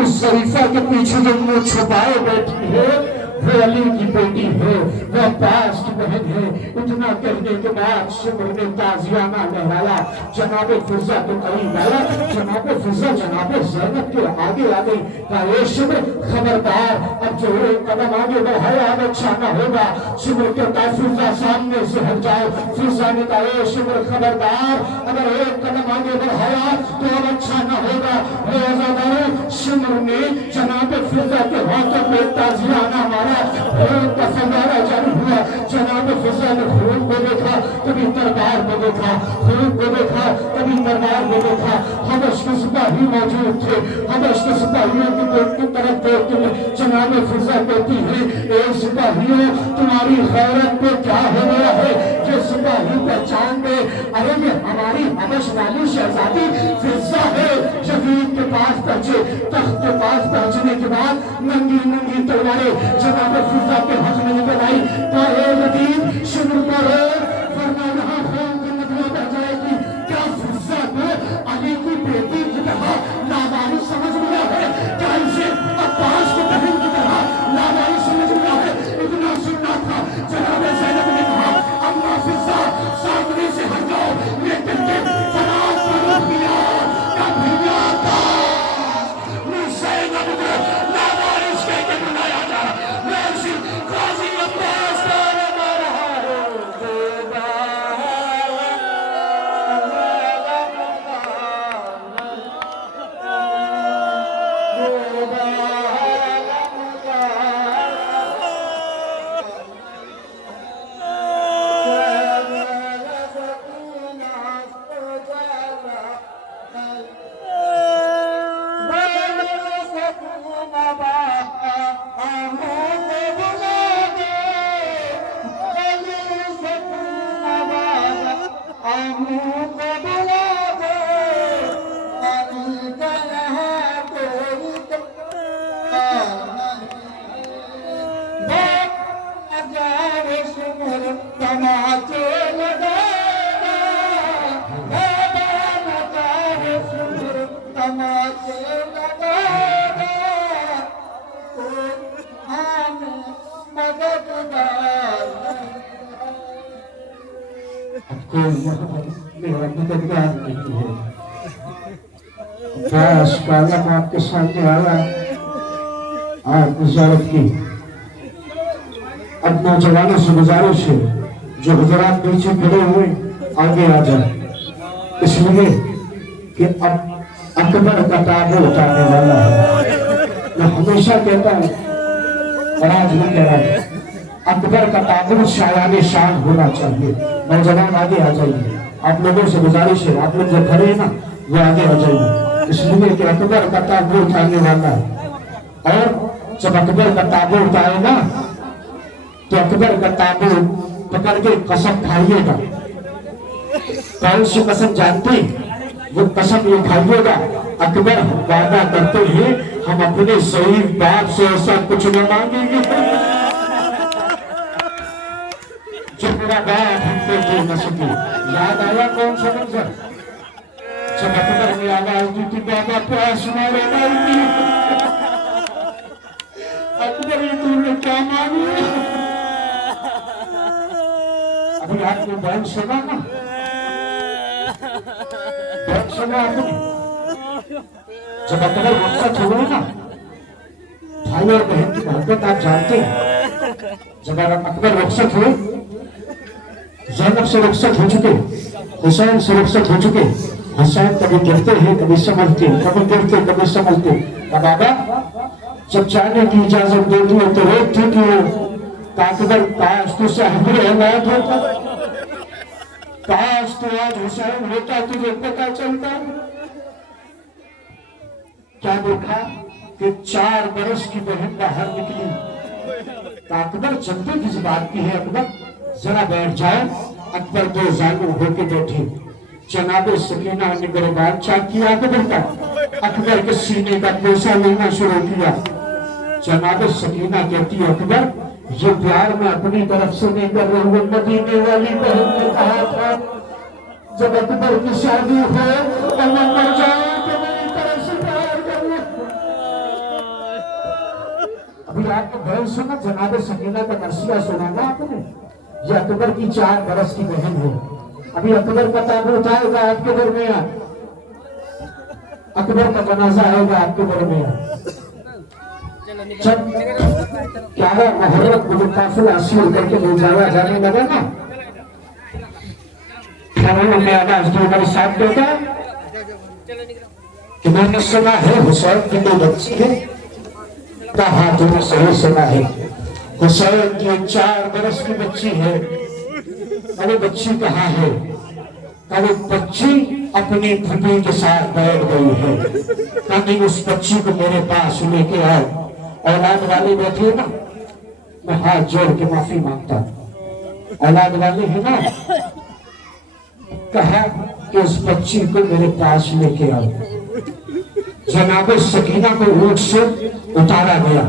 اس ظریفہ کے پیچھے جو منہ چھپائے بیٹھی ہے وہ علی کی بیٹی ہے، وہ عباس کی بہن ہے۔ اتنا کہنے کے بعد شمر نے تازیانہ لہرایا، جناب فضہ تو قریب آیا، جناب فضہ جناب زینب کے آگے آ گئی۔ کہا اے شمر خبردار، اب جو ایک قدم آگے بڑھایا اب اچھا نہ ہوگا۔ شمر کہتا ہے فضہ سامنے سے ہٹ جاؤ۔ فضہ نے کہا اے شمر خبردار، اگر ایک قدم آگے بڑھایا تو اب اچھا نہ ہوگا۔ اے عزاداروں، شمر نے جناب فضہ کے ہاتھوں میں تازیانہ مارا، خون کا فوارہ جاری ہوا۔ جناب فضہ نے خون کو دیکھا، کبھی دربار کو دیکھا، خون کو دیکھا، کبھی دربار کو دیکھا۔ حبش کے سپاہی موجود تھے، حبش کے سپاہیوں کی طرف دیکھ کے جناب فضہ کہتی ہے اے سپاہیوں تمہاری خیرت پہ کیا ہو گیا ہے؟ یہ سپاہی پہچان گئے، ارے یہ ہماری حبش والی شہزادی فضہ ہے۔ یزید کے پاس پہنچے، تخت کے پاس پہنچنے کے بعد ننگی ننگی تلواریں جناب فضہ کے حق میں نکل آئی۔ کہا اے یزید شمر کو روک ورنہ یہاں خون کی ندیاں بہہ جائے گی۔ کیا فضہ کو علی کی بیٹی کی طرح لاداری سمجھ لیا ہے؟ کیا اسے عباس کی بہن کی طرح لاداری سمجھ لیا ہے؟ اتنا سننا تھا۔ جناب زینب نے کہا اما فضہ سامنے سے ہٹ جاؤ، لیکن فراغ پر رکھ دیا کیا بھیا تھا زینب کو لاداری سے بنایا جا رہا ہے۔ قاضی عباس کا رہا ہے रामों को बुला दो, अभी यहाँ कोई नजारे सुमर तमाचे लगाना, नजारे सुमर तमाचे लगाना, हमें मददगार मेरा मददगार नहीं है। काश कालम आपके सामने आया, आप गुजारत की। अब नौजवानों से गुजारिश है, जो गुजरात नीचे खड़े हुए आगे आ जाए, इसलिए कि अब अकबर का ताबू उतारने वाला है। मैं हमेशा कहता हूँ और आज भी कह रहा हूँ, अकबर का ताबू शायाने शान होना चाहिए। नौजवान आगे आ जाइए, आप लोगों से गुजारिश है, आप लोग जो खड़े हैं ना वो आगे आ जाइए, इसलिए कि अकबर का ताबू उतारने वाला है। और जब अकबर का ताबू उतारेगा तो अकबर का ताबू पकड़ के कसम खाइएगा। कौन सी कसम जानते हैं? वो कसम ये खाइएगा, अकबर वादा करते हैं हम अपने शहीद बाप से ऐसा कुछ न मांगेंगे जो मेरा बाप हमको दे न सके। याद आया कौन सा मंजर? जब अकबर ने आवाज दी थी बाबा प्यास मारे नहीं, अकबर ये तुमने क्या मांगी? अभी आपने बैन सुना ना, बैन सुना आपने? जब अकबर रुखसत हुए ना, भाई और बहन की मोहब्बत आप जानते हैं। जब अकबर रुखसत हुए, ज़ैनब से रुखसत हो चुके, हुसैन से रुखसत हो चुके। हुसैन कभी गिरते हैं, कभी संभलते, कभी गिरते, कभी संभलते। बाबा जब जाने की इजाजत देती है तो रोकती क्यों? अकबर काश तो साहब रहमत होता, काश तो आज हुसैन होता, तुझे पता चलता। क्या देखा कि 4 बरस की बहन बाहर निकली। अकबर जल्दी किस बात की है? अकबर जरा बैठ जाए। अकबर 2 जानू होके बैठे। जनाबे सकीना ने गिरबान चाक किया अकबर का, अकबर के सीने का कोसा लेना शुरू किया। जनाबे सकीना कहती है अकबर ये प्यार मैं अपनी तरफ से नहीं कर रहा हूँ, मदीने वाली बहन ने कहा था जब अकबर की शादी हो तो मैं मर जाऊं तो मेरी तरफ से प्यार करना। अभी आपने बहन सुना, जनाबे सकीना का मरसिया सुना ना आपने? ये अकबर की 4 बरस की बहन है। अभी अकबर का ताबू उठाएगा आपके दरमियान, अकबर का जनाजा आएगा आपके दरमियान। जब 11 मुहर्रम को काफिला असील करके ले जाया जाने लगा ना, घरों में आवाज दी मेरे साथ बेटा कि मैंने सुना है हुसैन की 2 बच्ची है। कहा तुमने सही सुना है, हुसैन की 4 बरस की बच्ची है। अरे बच्ची कहाँ है? अरे बच्ची अपनी फटी के साथ बैठ गई है। कभी उस बच्ची को मेरे पास लेके आओ। औलाद वाले बैठे ना, मैं हाथ जोड़ के माफी मांगता। औलाद वाले है ना, कहा कि उस बच्ची को मेरे पास लेके आओ। जनाबे सकीना को ऊंट से उतारा गया।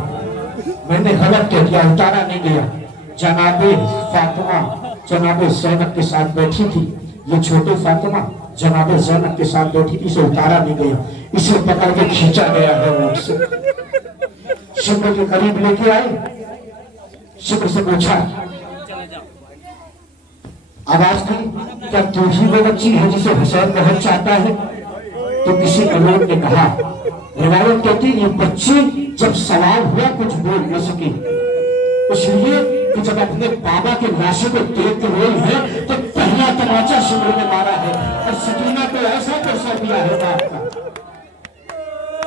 मैंने गलत कह दिया, उतारा नहीं गया। जनाबे फातिमा जनाबे ज़ैनब के साथ बैठी थी। ये छोटे फातिमा जनाबे ज़ैनब के साथ बैठी थी, इसे उतारा नहीं गया, इसे पकड़ के खींचा गया है ऊंट से। शिब्र के करीब लेके आए, शिब्र से पूछा, आवाज दी, क्या तू ही वो बच्ची है जिसे हुसैन बहुत चाहता है? तो किसी लोग ने कहा, रिवायत कहती ये बच्ची जब सवाल हुआ कुछ बोल न सकी, इसलिए कि जब अपने बाबा के लाशों को देख रही है तो पहला तमाचा शिब्र ने मारा है और सकीना को ऐसा पैसा दिया है बाप का।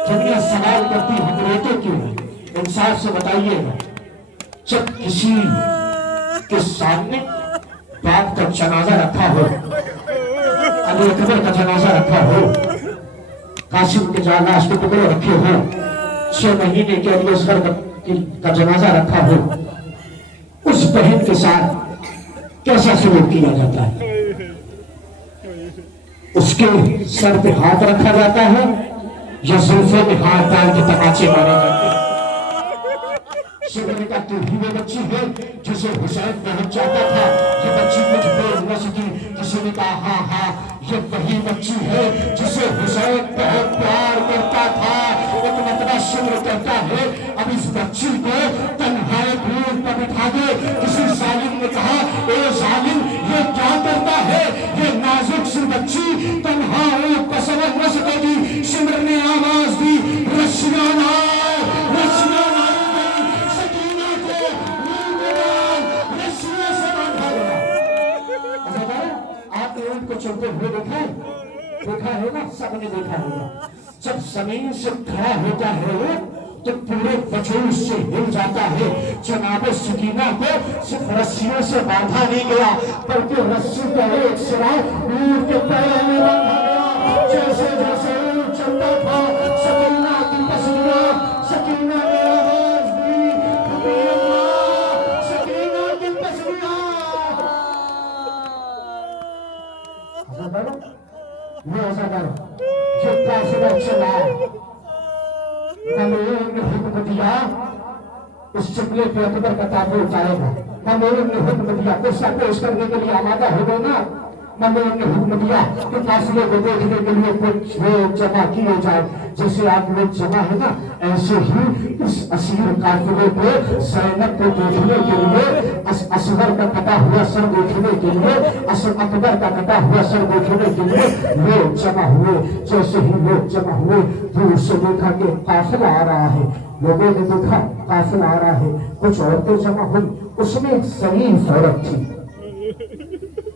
दुनिया सवाल करती हम रोते क्यों? इंसाफ से बताइएगा। जब किसी के सामने बाप का जनाजा रखा हो, अली अकबर का जनाजा रखा हो, कासिम के लाश के टुकड़े रखे हो, 6 महीने के अली असगर का जनाजा रखा हो, उस बहन के साथ कैसा सलूक किया जाता है? उसके सर पे हाथ रखा जाता है या जुल्फों में हाथ डाल के तमाचे मारे जाते हैं। का तू ही वो बच्ची है जिसे हुसैन बहुत चाहता था, ये बच्ची कुछ बोल न सकी। किसी ने कहा हाँ हाँ ये वही बच्ची है जिसे हुसैन बहुत प्यार करता था। एक मतबा शुक्र करता है अब इस बच्ची को तन्हाई भूल पर बिठा दे। किसी जालिम ने कहा ए जालिम ये क्या करता है, ये नाजुक सी बच्ची तन्हा पर सवर न सकेगी। सिमर ने आवाज दी रशिया चलते हुए देखा होगा, सबने देखा होगा। जब जमीन से खड़ा होता है वो तो पूरे वजूद से हिल जाता है। जनाब सकीना को सिर्फ रस्सियों से बांधा नहीं गया बल्कि रस्सी का एक सिरा ऊंट के पैरों में बांधा गया। जैसे जैसे ऊंट चलता था सकीना की तस्वीर, सकीना ने आवाज दी सकीना की तस्वीर। जो काफिला चला नमूर ने हुक्म दिया उस चुगले पे अकबर का ताबू उतारेगा। नमूर ने हुक्म दिया गुस्सा पेश करने के लिए आमादा हो गए ना। नमूर ने हुक्म दिया कि काफिले को देखने के लिए कुछ लोग जमा किए जाए। जैसे आप लोग जमा है ना ऐसे ही इस असीर काफिले को ज़ैनब को देखने के लिए, असगर का कटा हुआ सर देखने के लिए, अकबर का कटा हुआ सर देखने के लिए लोग जमा हुए। जैसे ही लोग जमा हुए दूर से देखा कि काफिला आ रहा है। लोगों ने देखा काफिला आ रहा है, कुछ औरतें जमा हुई। उसमें एक शरीफ औरत थी,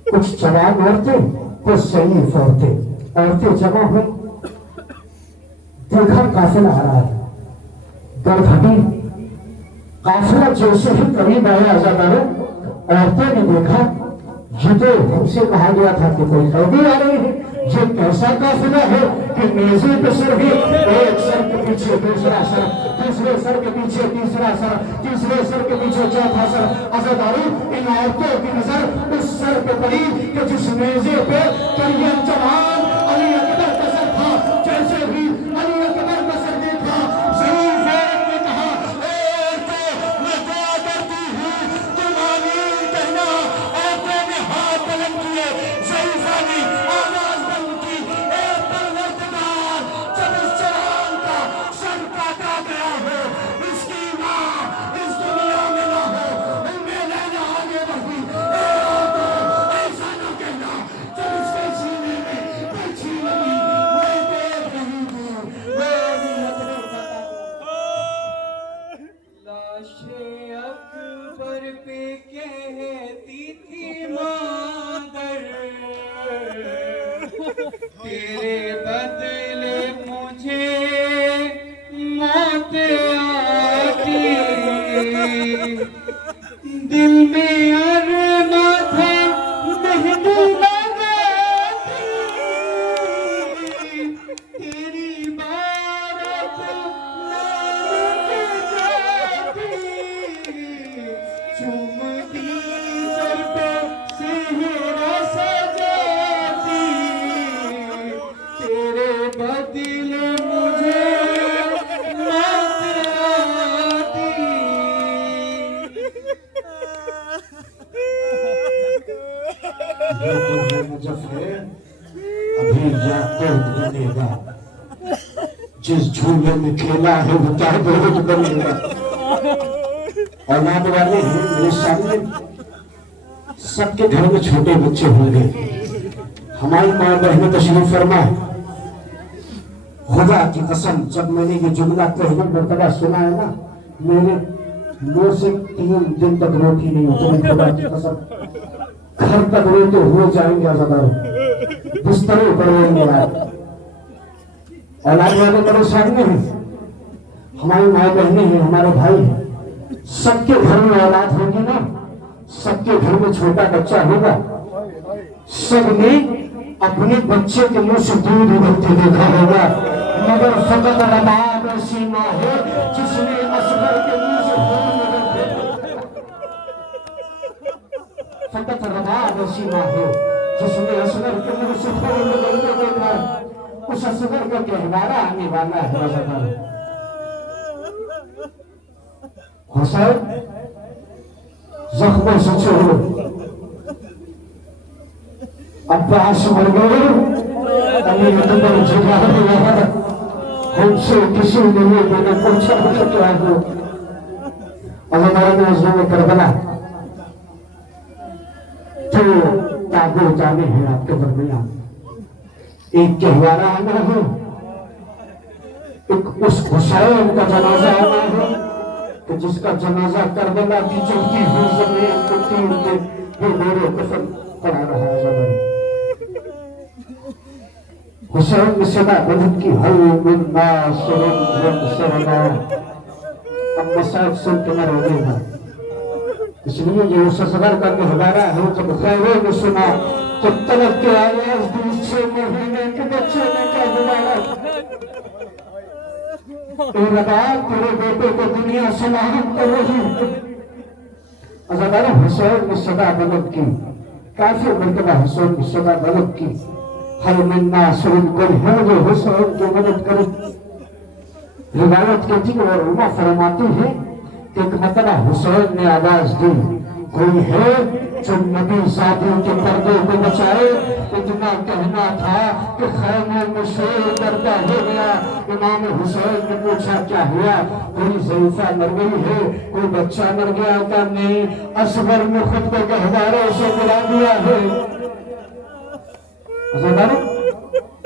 कुछ जवान औरतें, कुछ शरीफ औरतें जमा हुई। देखा काफिला आ रहा है, गड़बड़ी। काफिला जैसे ही करीब आया आजादारों, औरतें ने देखा ये तो हमसे कहा गया था कि कोई कैदी आ रही है। ये कैसा काफिला है कि मेजे पे सर है, एक सर के पीछे दूसरा सर, दूसरे सर के पीछे तीसरा सर, तीसरे सर के पीछे चौथा सर। आजादारों इन औरतों की नजर उस सर पे पड़ी कि जिस मेजे पे करियन जवान अली अकबर का सर था। जैसे ही अली अकबर का सर देखा ज़रूर ने कहा मैं दुआ करती हूँ तुम आमीन कहना। औरतों ने हाथ बुलंद किए, ज़रीफ़ा ने आवाज बुलंद की ए परवरदिगार, जब इस जवान का सर काटा गया हो, इसकी माँ इस दुनिया में ना हो, उम्मे लैला आगे बढ़ी। ए औरतों ऐसा ना कहना, जब इसके सीने में बर्छी लगी मैं देख रही थी, मैं अभी अकबर का लाशे अकबर पे कहती थी मादर, तेरे बदले मुझे मौत आती। दिल में अरमा था मेहंदी लगाती, तेरी बारात नाच जाती। चुमती सर पे सेहरा सजाती, तेरे बदले मुझे मौत आती। नजफ है अभी याकूत बनेगा, जिस झूले में खेला है वो ताबूत बनेगा। औलाद वाले हैं मेरे सामने, सबके घर में छोटे बच्चे होंगे। हमारी माँ बहनें तशरीफ फरमा, खुदा की कसम जब मैंने ये जुमला पहली मर्तबा सुना है ना, मेरे मुंह से 3 दिन तक रोटी नहीं उतरी। खुदा की कसम घर तक रोते हुए जाएंगे आजादारों, बिस्तरों पर रोएंगे। औलाद वाले मेरे सामने हैं, हमारी माँ बहनें हैं, हमारे भाई हैं। सबके घर में औलाद होगी ना, सबके घर में छोटा बच्चा होगा। सबने अपने बच्चे के मुंह से दूध उगलते देखा होगा, मगर फकत रबाब ऐसी माँ है जिसने असगर के मुंह से दूध उगलते। फकत रबाब ऐसी माँ है जिसने असगर के मुंह से फूल निकलते देखा, उस असगर का कहवारा आने वाला है मज़ादार। हुसैन जख्मों से छोड़ो, अब्बास मर गए, अली अकबर जगह हुआ, हमसे किसी ने ये मैंने पूछा तो क्या हो। अब हमारे नजरों में करबला तो ताबूत आने हैं आपके दरमियान, एक कहवारा आना है, एक उस हुसैन का जनाजा आना है कि जिसका जनाजा करबला की चलती हुई जमीन को तीर के वो मेरे कफन पड़ा रहा है। हुसैन में सदा बदन की हल मिन नासरुन यंसरना, अब मसाइब सुन के मैं रोएगा। इसलिए ये उस असगर का कहवारा है, जब खैरों ने सुना तो तलब के आवाज दी, 6 महीने के बच्चे ने क्या बुलाया, तेरे बेटे को दुनिया सलाम कर रही है। अज़ादार हुसैन में सदा बलद की, काफी मर्तबा हुसैन में सदा बलद की, हर मन्ना सुन कर है जो हुसैन की मदद करे। रिवायत कहती है और उमा फरमाती है कि एक मर्तबा हुसैन ने आवाज दी, कोई है जो नबी साथियों के पर्दे को बचाए। इतना कहना था कि खैमे में शेर दर्दा हो गया। इमाम हुसैन ने पूछा क्या हुआ, कोई ज़रीफ़ा मर गई है, कोई बच्चा मर गया का? नहीं, असगर ने खुद को गहवारे से गिरा दिया है।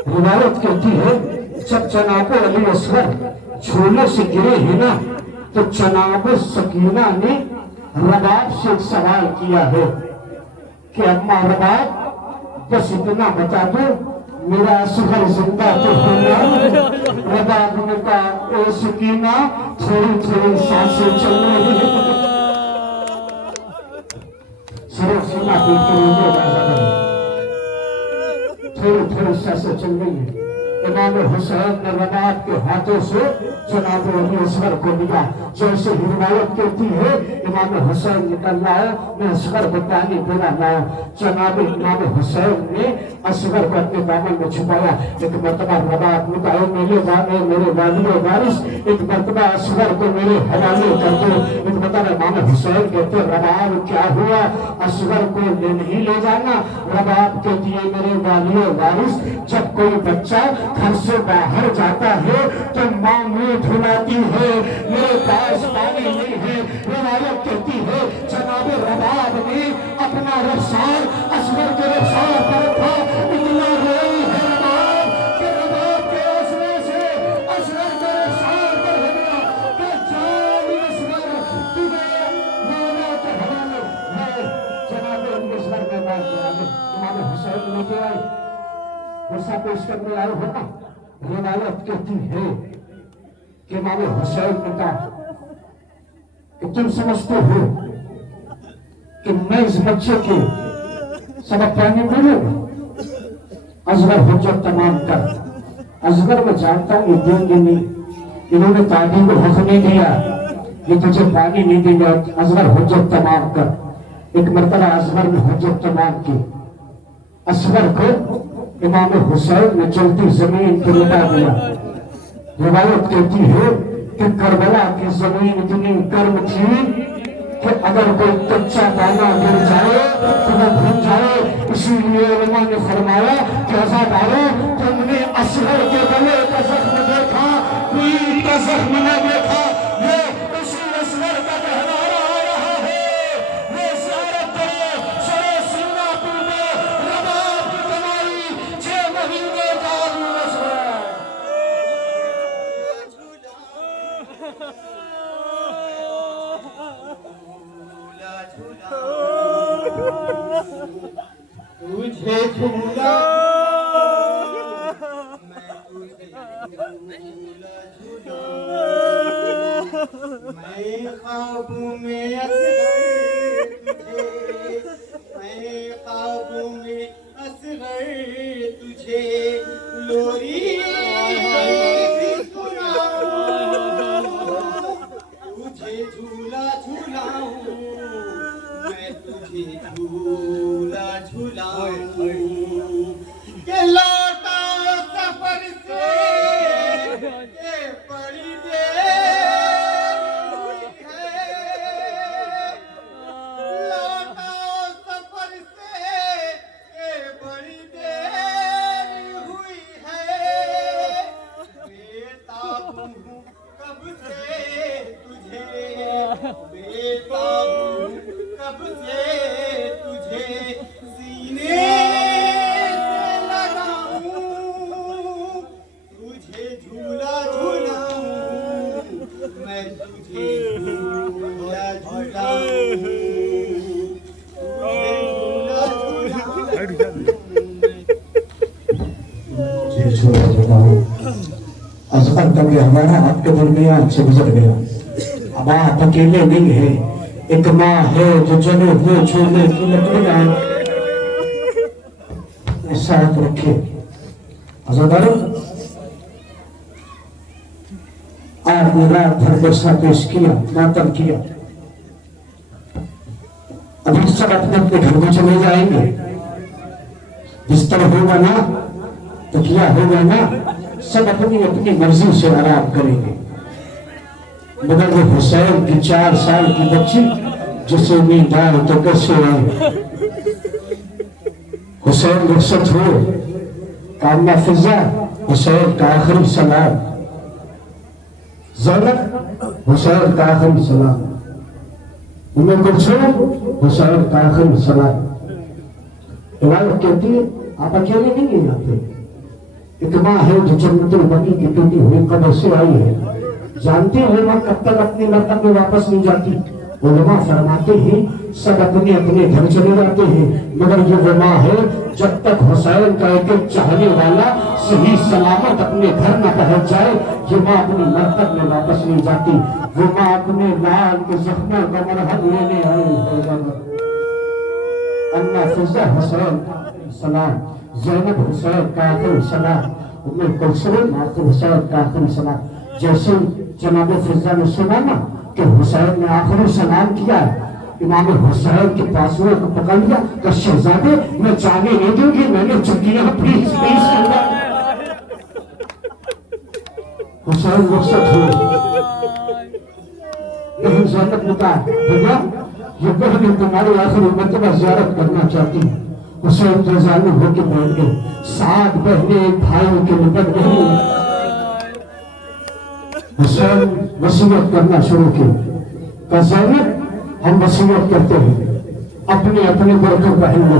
रिवायत कहती है जब जनाब अली असगर झूले से गिरे हैं ना, तो जनाब सकीना ने रबाब से एक सवाल किया है कि अम्मा रबाब, बस इतना बता दो मेरा असगर जिंदा तो होगा। रबाब ने कहा ओ सकीना, थोड़ी थोड़ी सांसें चल रही है। सिर्फ सुना थोड़ी थोड़ी सांसें चल रही है। इमाम हुसैन ने रबाब के हाथों से जनाब अली असगर को लिया। जैसे ही रिवायत कहती है इमाम हुसैन निकल आया, मैं असगर को पानी पिला लाया। जनाब इमाम हुसैन ने असगर को अपने दामन में छुपाया। एक मर्तबा रबाब ने कहा मेरे वालियो वारिस, एक मर्तबा असगर को मेरे हवाले कर दो। एक मर्तबा इमाम हुसैन कहते रबाब क्या हुआ, असगर को ले नहीं ले जाना। रबाब कहती है मेरे वालियो वारिस, जब कोई बच्चा घर से बाहर जाता है तो माँ मुंह धुलाती है, मेरे पास पानी नहीं है। रिवायत कहती है जनाब रबाब ने अपना रफ्सार असगर के रफ्सार पर रखा। इतना रोई है रबाब कि रबाब के हौसले से असगर के रफ्सार पर हो गया कि जान असगर तुझे मौला के हवाले है। जनाब असगर ने बात किया, इमाम हुसैन लेके आए, गुस्सा पेश करने आए हो ना। रिवायत कहती है कि इमाम हुसैन ने कहा कि तुम समझते हो कि मैं इस बच्चे के सबक पढ़ने मिलूंगा? असगर हुज्जत तमाम कर। असगर को जानता हूं ये देंगे नहीं, इन्होंने तादी को हक नहीं दिया, ये तुझे पानी नहीं देंगे। असगर हुज्जत तमाम कर। एक मर्तबा असगर ने हुज्जत तमाम की। असगर को इमाम हुसैन ने चलती जमीन पर लटा दिया। रिवायत कहती है कि करबला की जमीन इतनी गर्म थी कि अगर कोई कच्चा दाना गिर जाए तो वो भून जाए। इसीलिए उलमा ने फरमाया कि अज़ादारो, तुमने असगर के गले का जख्म देखा, कोई का जख्म न देखा। ये उसी असगर का कहवारा आ रहा है। वो ज़ियारत करो, सरे सीना टूटे, रबाब की कमाई 6 महीने का असगर। तुझे झूला मैं तुझे झूला झूला, मैं ख्वाबों में असगर तुझे, मैं ख्वाबों में असगर तुझे लोरी भी सुनाऊं, तुझे झूला झूलाऊं, मैं तुझे झूला झूलाऊं। کہ لوٹا سفر سے یہ بڑی دیر ہوئی ہے لوٹا سفر سے یہ بڑی دیر ہوئی ہے بےتاب ہوں کب سے تجھے بےتاب ہوں کب سے تجھے سینے سے لگاؤں تجھے جھولا جھولاؤں میں تجھے جھولا جھولاؤں تجھے جھولا جھولاؤں یہ چھوڑا جاؤ اصغر تک ہمارا آپ کے درمیان سے گزر گیا اب آپ اکیلے نہیں ہیں ایک ماں ہے جو جلے ہوئے چھوڑنے کی لکڑیاں ساتھ رکھے عزادار آپ نے رات بھر برسا پیش کیا ماتم کیا ابھی سب اپنے اپنے گھر میں چلے جائیں گے بستر ہوگا نا تکیہ ہوگا نا سب اپنی اپنی مرضی سے آرام کریں گے مگر وہ حسین کی 4 سال کی بچی جسے نیند آئے تو کیسے آئے حسین رخصت ہو کامنہ فضا حسین کا آخری سلام زینب حسین کا آخری سلام انہیں کلثوم حسین کا آخری سلام روایت کہتی ہے آپ اکیلے نہیں ہیں یہاں پہ ایک ماں ہے جو جنت البقیع کی ٹوٹی ہوئی قبر سے آئی ہے جانتے ہیں ماں کب تک اپنی مرتبہ میں واپس نہیں جاتی علماء فرماتے ہیں سب اپنے اپنے گھر چلے جاتے ہیں مگر یہ وہ ماں ہے جب تک حسین کا ایک چاہنے والا صحیح سلامت اپنے گھر نہ پہنچ جائے یہ ماں اپنی مرتبہ میں واپس نہیں جاتی وہ ماں اپنے لال کے زخموں کا مرہم لینے آئی اما فضا حسین کا سلام زینب حسین کا آخری سلام ام کلثوم حسین کا آخری سلام جیسے جناب فضا نے سنا نا کہ حسین نے آخری سلام کیا امام حسین کے پاسوں کو پکڑ لیا کہ شہزادے میں جانے نہیں دوں گی میں نے چکیاں پلیز کرنا حسین رخصت ہو لیکن زینب نے کہا بھیا یہ بہنیں تمہاری آخری مرتبہ زیارت کرنا چاہتی ہیں حسین رضانو ہو کے بیٹھ گئے 7 بہنیں بھائیوں کے نپٹ گئی حسین وصیت کرنا شروع کی کہ زینب ہم وصیت کرتے ہیں اپنے اپنے برقع پہن لو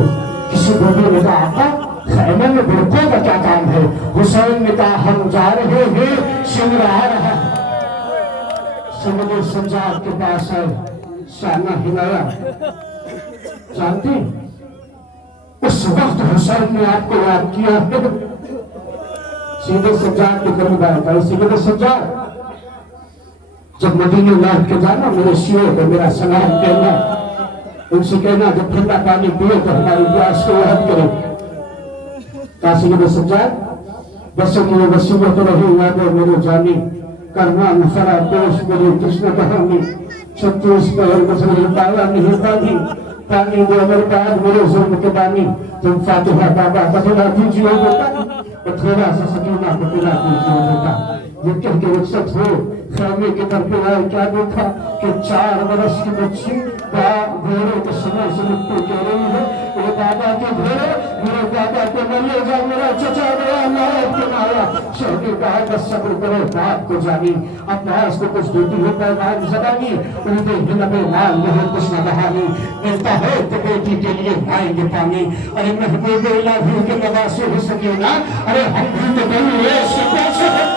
کسی بندے نے کہا آقا خیمے میں برقعوں کا کیا کام ہے حسین نے کہا ہم جا رہے ہیں شمر آ رہا ہے سمجھ سجاد کے پاس ہے شانہ ہلایا جانتے اس وقت حسین نے آپ کو یاد کیا سیدھے سجاد کے قریب آیا تھا سیدھے سجاد جب مدینے لوٹ کے جانا میرے شیعوں کو میرا سلام کہنا ان سے کہنا جب ٹھنڈا پانی پیے تو ہماری پیاس کو یاد کرے کہا سیدھے سجاد بس میرے وسیلہ تو رہی یاد ہے میرے جانی کرنا نفرہ پیش میری کشن کہانی 36 پہر مسئلہ پایا نہیں پانی پانی دو امر بعد میرے ظلم کے بانی تم فاتحہ بابا بطلہ دیجیے بیٹا اور تھوڑا سا سکینہ بطلہ دیجیے بیٹا یہ کہہ کے رخصت ہو خیمے کے در پہ آئے کیا دیکھا کہ 4 برس کی بچی گھوڑے کے سمے سے لپٹو کہہ رہی ہے میرے بابا کے گھوڑے میرے بابا کے ملے جا میرا چچا گیا نائب کے مایا شہر نے کہا بس صبر کرو باپ کو جانی اپنا اس کو کچھ دیتی ہے پیغام زبانی اردے ہلب مال نہیں کچھ نہ بہانی ملتا ہے تو بیٹی کے لیے بھائیں گے پانی ارے محبوب الہی کے نواسے ہو سکینا ارے ہم بھی تو کہیں ریس کے پیسے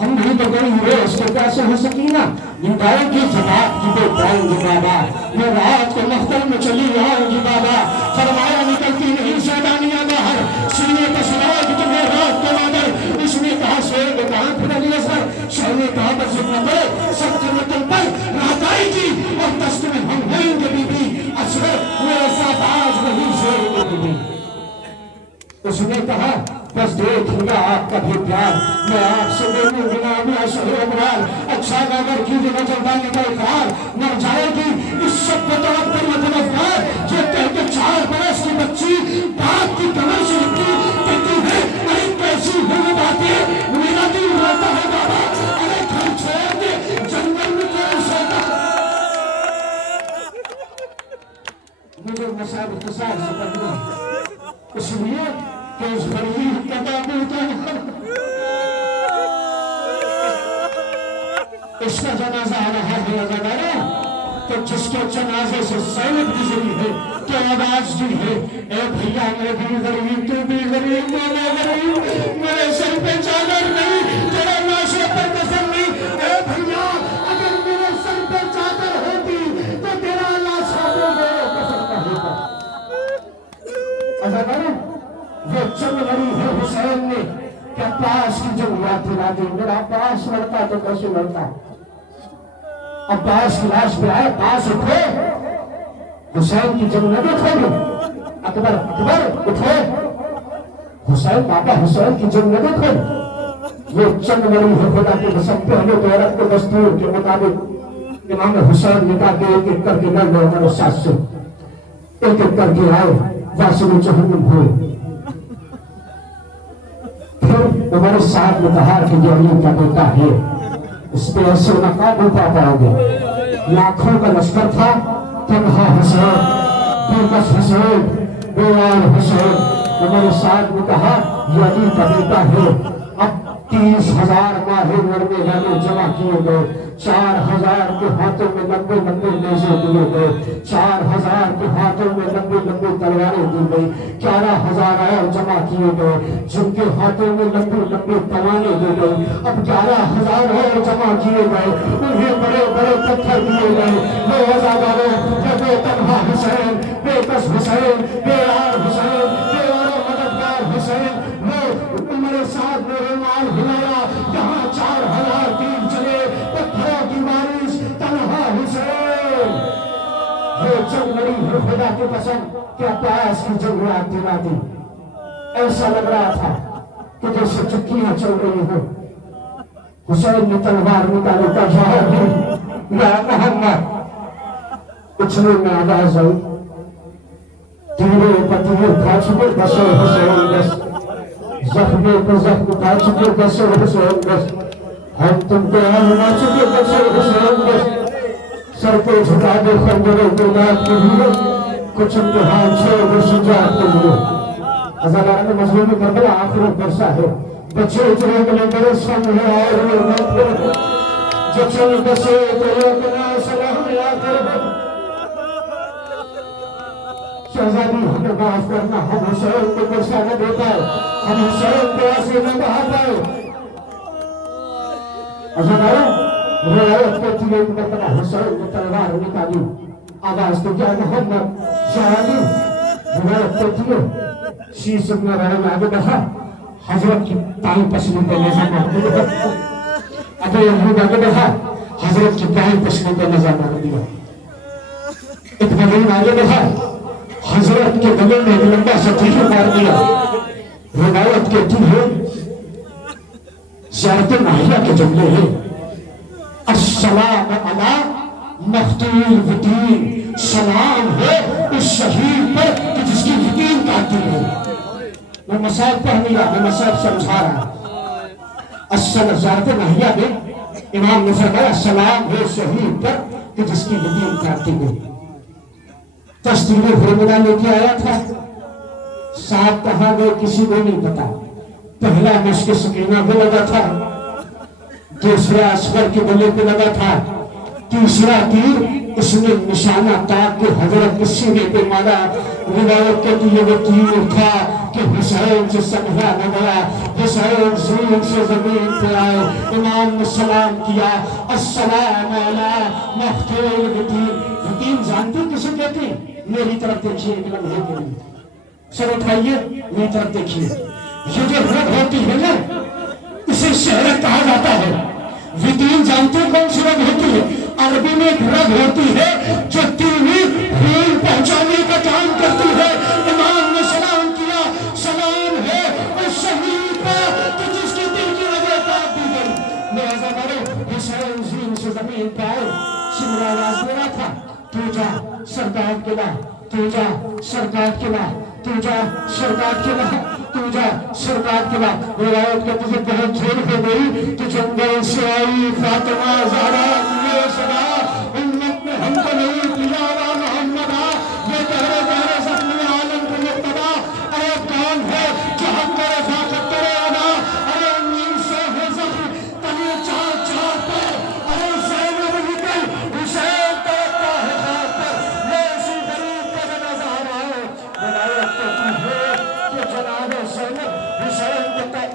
ہم بھی تو گئی ہوئے اس کے پیسے ہو سکینا نمائیں گی جناب کی بے پائیں گے بابا یہ رات کو مختل میں چلی آئیں گی بابا فرمایا نکلتی نہیں شیطانیاں باہر سینے پر سنائے کہ تمہیں رات کو مادر اس نے کہا شیر نے کہا پھر علی اثر شہر نے کہا بس اتنا پڑے سب جنتوں پر رات آئے گی اور دست میں ہم ہوئیں گے بی بی اثر میرے ساتھ آج نہیں شیر نے بی بی उसने कहा बस देखिएगा आपका भी प्यार, मैं आपसे बोलूं बिना बिना शहर अच्छा अगर कीजिएगा जल्दानी का इकरार, मर जाएगी इस सब बतौर पर ये गुनहगार जो कहते 4 बरस की बच्ची बाप की कमर से लिपटी कहती है अरे कैसी हुई बातें, मेरा दिल रोता है बाबा, अरे घर छोड़ दे जंगल में क्यों सोता। मुझे मसाब किसार से पढ़ना इसलिए कि उस बड़ी किताब इसका जनाजा आ रहा है नजारा, तो जिसके जनाजे से सैनिक गुजरी है तो आवाज दी है ए भैया मैं भी गरीब तू भी गरीब मैं गरीब, मेरे सर पे चादर नहीं तेरे लाशों पर कसम नहीं, ए भैया अगर मेरे सर पे चादर होती तो तेरा लाशों पे मेरे कसम का होता। अजादारा वो जंग लड़ी है हुसैन ने कि अब्बास की जंग याद दिला दी, मेरा अब्बास लड़ता तो कैसे लड़ता। अब्बास की लाश पे आए, पास उठे, हुसैन की जंग न देखोगे, अकबर अकबर उठे, हुसैन बाबा हुसैन की जंग न देखो। वो जंग लड़ी है खुदा के कसम, पहले तो औरत को दस्तूर के मुताबिक इमाम हुसैन निकाह के एक एक करके लड़ गए हमारे साथ से, एक एक करके आए वासिल जहन्नुम हुए। फिर उमर साहब ने कहा कि जो अली का बेटा है इस पे ऐसे नकाब पा पाओगे, लाखों का लश्कर था, तन्हा हुसैन, बेबस हुसैन, बेवार हुसैन। उमर साहब ने कहा ये अली का बेटा है। अब 30,000 माहे लड़ने वाले जमा किए गए, 4,000 के हाथों में लंबे लंबे नेज़े दिए गए, 4,000 के हाथों में लंबे लंबे तलवारें दी गई, 11,000 और जमा किए गए जिनके हाथों में लंबे लंबे तलवारें दी गई। अब 11,000 और जमा किए गए, उन्हें बड़े बड़े पत्थर दिए गए। वो आजादारों बेतनहा हुसैन, बेकस हुसैन, बेयार हुसैन, बेवार मददगार हुसैन, वो उमर साहब ने रुमाल हिलाया, जहाँ 4,000 तीर चले, पत्थरों की बारिश, तन्हा हुसैन। ये जंग लड़ी है खुदा की कसम, क्या अब्बास की जंग याद दिला दी। ऐसा लग रहा था कि जैसे चुक्कियां चल रही हो। हुसैन ने तलवार निकाली, कहा या मोहम्मद, उछलने में आवाज आई, तीरे पतीर खा चुके बसो हुसैन बस, जख्मे को जख्म खा चुके बसो हुसैन बस, हम तुमको आना चुके बसो हुसैन बस, सर को झुका दो खंजरों को नाथ के लिए, कुछ इम्तिहान छोड़ दो शुजाअत के लिए। हज़ारा ने मजलूम करबला आखिरी बरसा है, बच्चे उतरे गले बड़े सम है और वो मत जो चल बसे तो लोग ना सलाम याद कर। शहजादी हमें माफ करना, हम हुसैन को बरसा न दे पाए, हम हुसैन को ऐसे न बहा पाए। हज़ारा रिवायत करती है कि हुसैन ने तलवार निकाली, आवाज तो क्या मोहम्मद शहादी। रिवायत करती है शीश में रहने आगे बढ़ा, हजरत की ताई पसीने पे नजर मार दिया। अबे यहूद आगे बढ़ा, हजरत की ताई पसीने पे नजर मार दिया। इतना दिन आगे बढ़ा, हजरत के गले में एक लंबा सा तीर मार दिया। रिवायत कहती है ज़ियारत माहिया के जुमले हैं, अस्सलाम अला मख्तूल वितीन, सलाम है उस शहीद पर कि जिसकी वितीन काटी है। मैं मसाब पढ़ लिया, मैं मसाब समझा रहा। अस्सल ज़ियारत माहिया में इमाम ने फरमाया सलाम है शहीद पर कि जिसकी वितीन काटी गई। तस्दीर हुरमुदा लेके आया था, साथ कहाँ गए किसी को नहीं पता। पहला मश्क सकीना को लगा था, दूसरा असगर के गले पे लगा था, तीसरा तीर उसने निशाना ताक के हजरत के सीने पे मारा। रिवायत कहती है वो तीर था कि हुसैन से संभला न गया, हुसैन जमीन से जमीन पे आए, इमाम ने सलाम किया, अस्सलाम अला मख्तूल वितीन। वितीन जानते किसे कहते हैं? मेरी तरफ देखिए एक लम्हे के लिए, सर उठाइए मेरी तरफ देखिए। ये जो रग होती है ना, इसे शहरत कहा जाता है। वितीन जानते कौन सी रग होती है? अरबी में एक रग होती है जो तीनी खून पहुंचाने का काम करती है। इमाम ने सलाम किया, सलाम के बाद तू जा सरकार के बाद तू जा सरकार के बाद तू जा सरकार के बाद रिवायत के तुझे बहुत झूठ हो गई तो जंगल से आई फातिमा ज़हरा ये सदा उम्मत में हमको नहीं पिलावा मोहम्मदा ये तेरे तेरे सपने आलम को मुक्तदा अरे कौन है जो हम तेरे साथ तेरे अदा अरे नींद से है जख्म तने चार चार पर अरे ज़ैनब निकल हुसैन तड़पता है खाक पर ये इसी गरीब का जनाजा है रिवायत के तू है कि जनाब ज़ैनब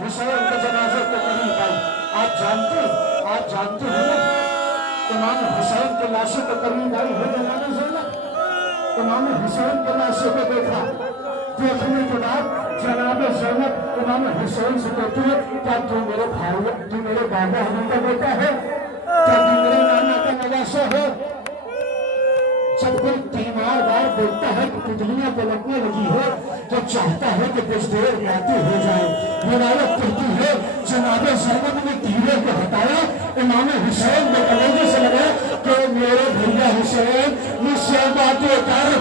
हुसैन के जनाजे के करीब आई आप जानते हो ना इमाम हुसैन के लाशों के करीब आई है जनाब ज़ैनब इमाम हुसैन के लाशों को देखा देखने के बाद जनाब ज़ैनब इमाम हुसैन से कहती है क्या तू मेरे भाई तू मेरे बाबा हसन का बेटा है क्या तू मेरे नाना का नवासा है जब कोई तीमार बार बोलता है कि पुतलियां पलटने लगी है तो चाहता है कि कुछ देर बातें हो जाए रिवायत कहती है जनाब ज़ैनब ने तीरे को हटाया इमाम हुसैन ने कलेजे से लगा कि मेरे भैया हुसैन मुझसे बातें कर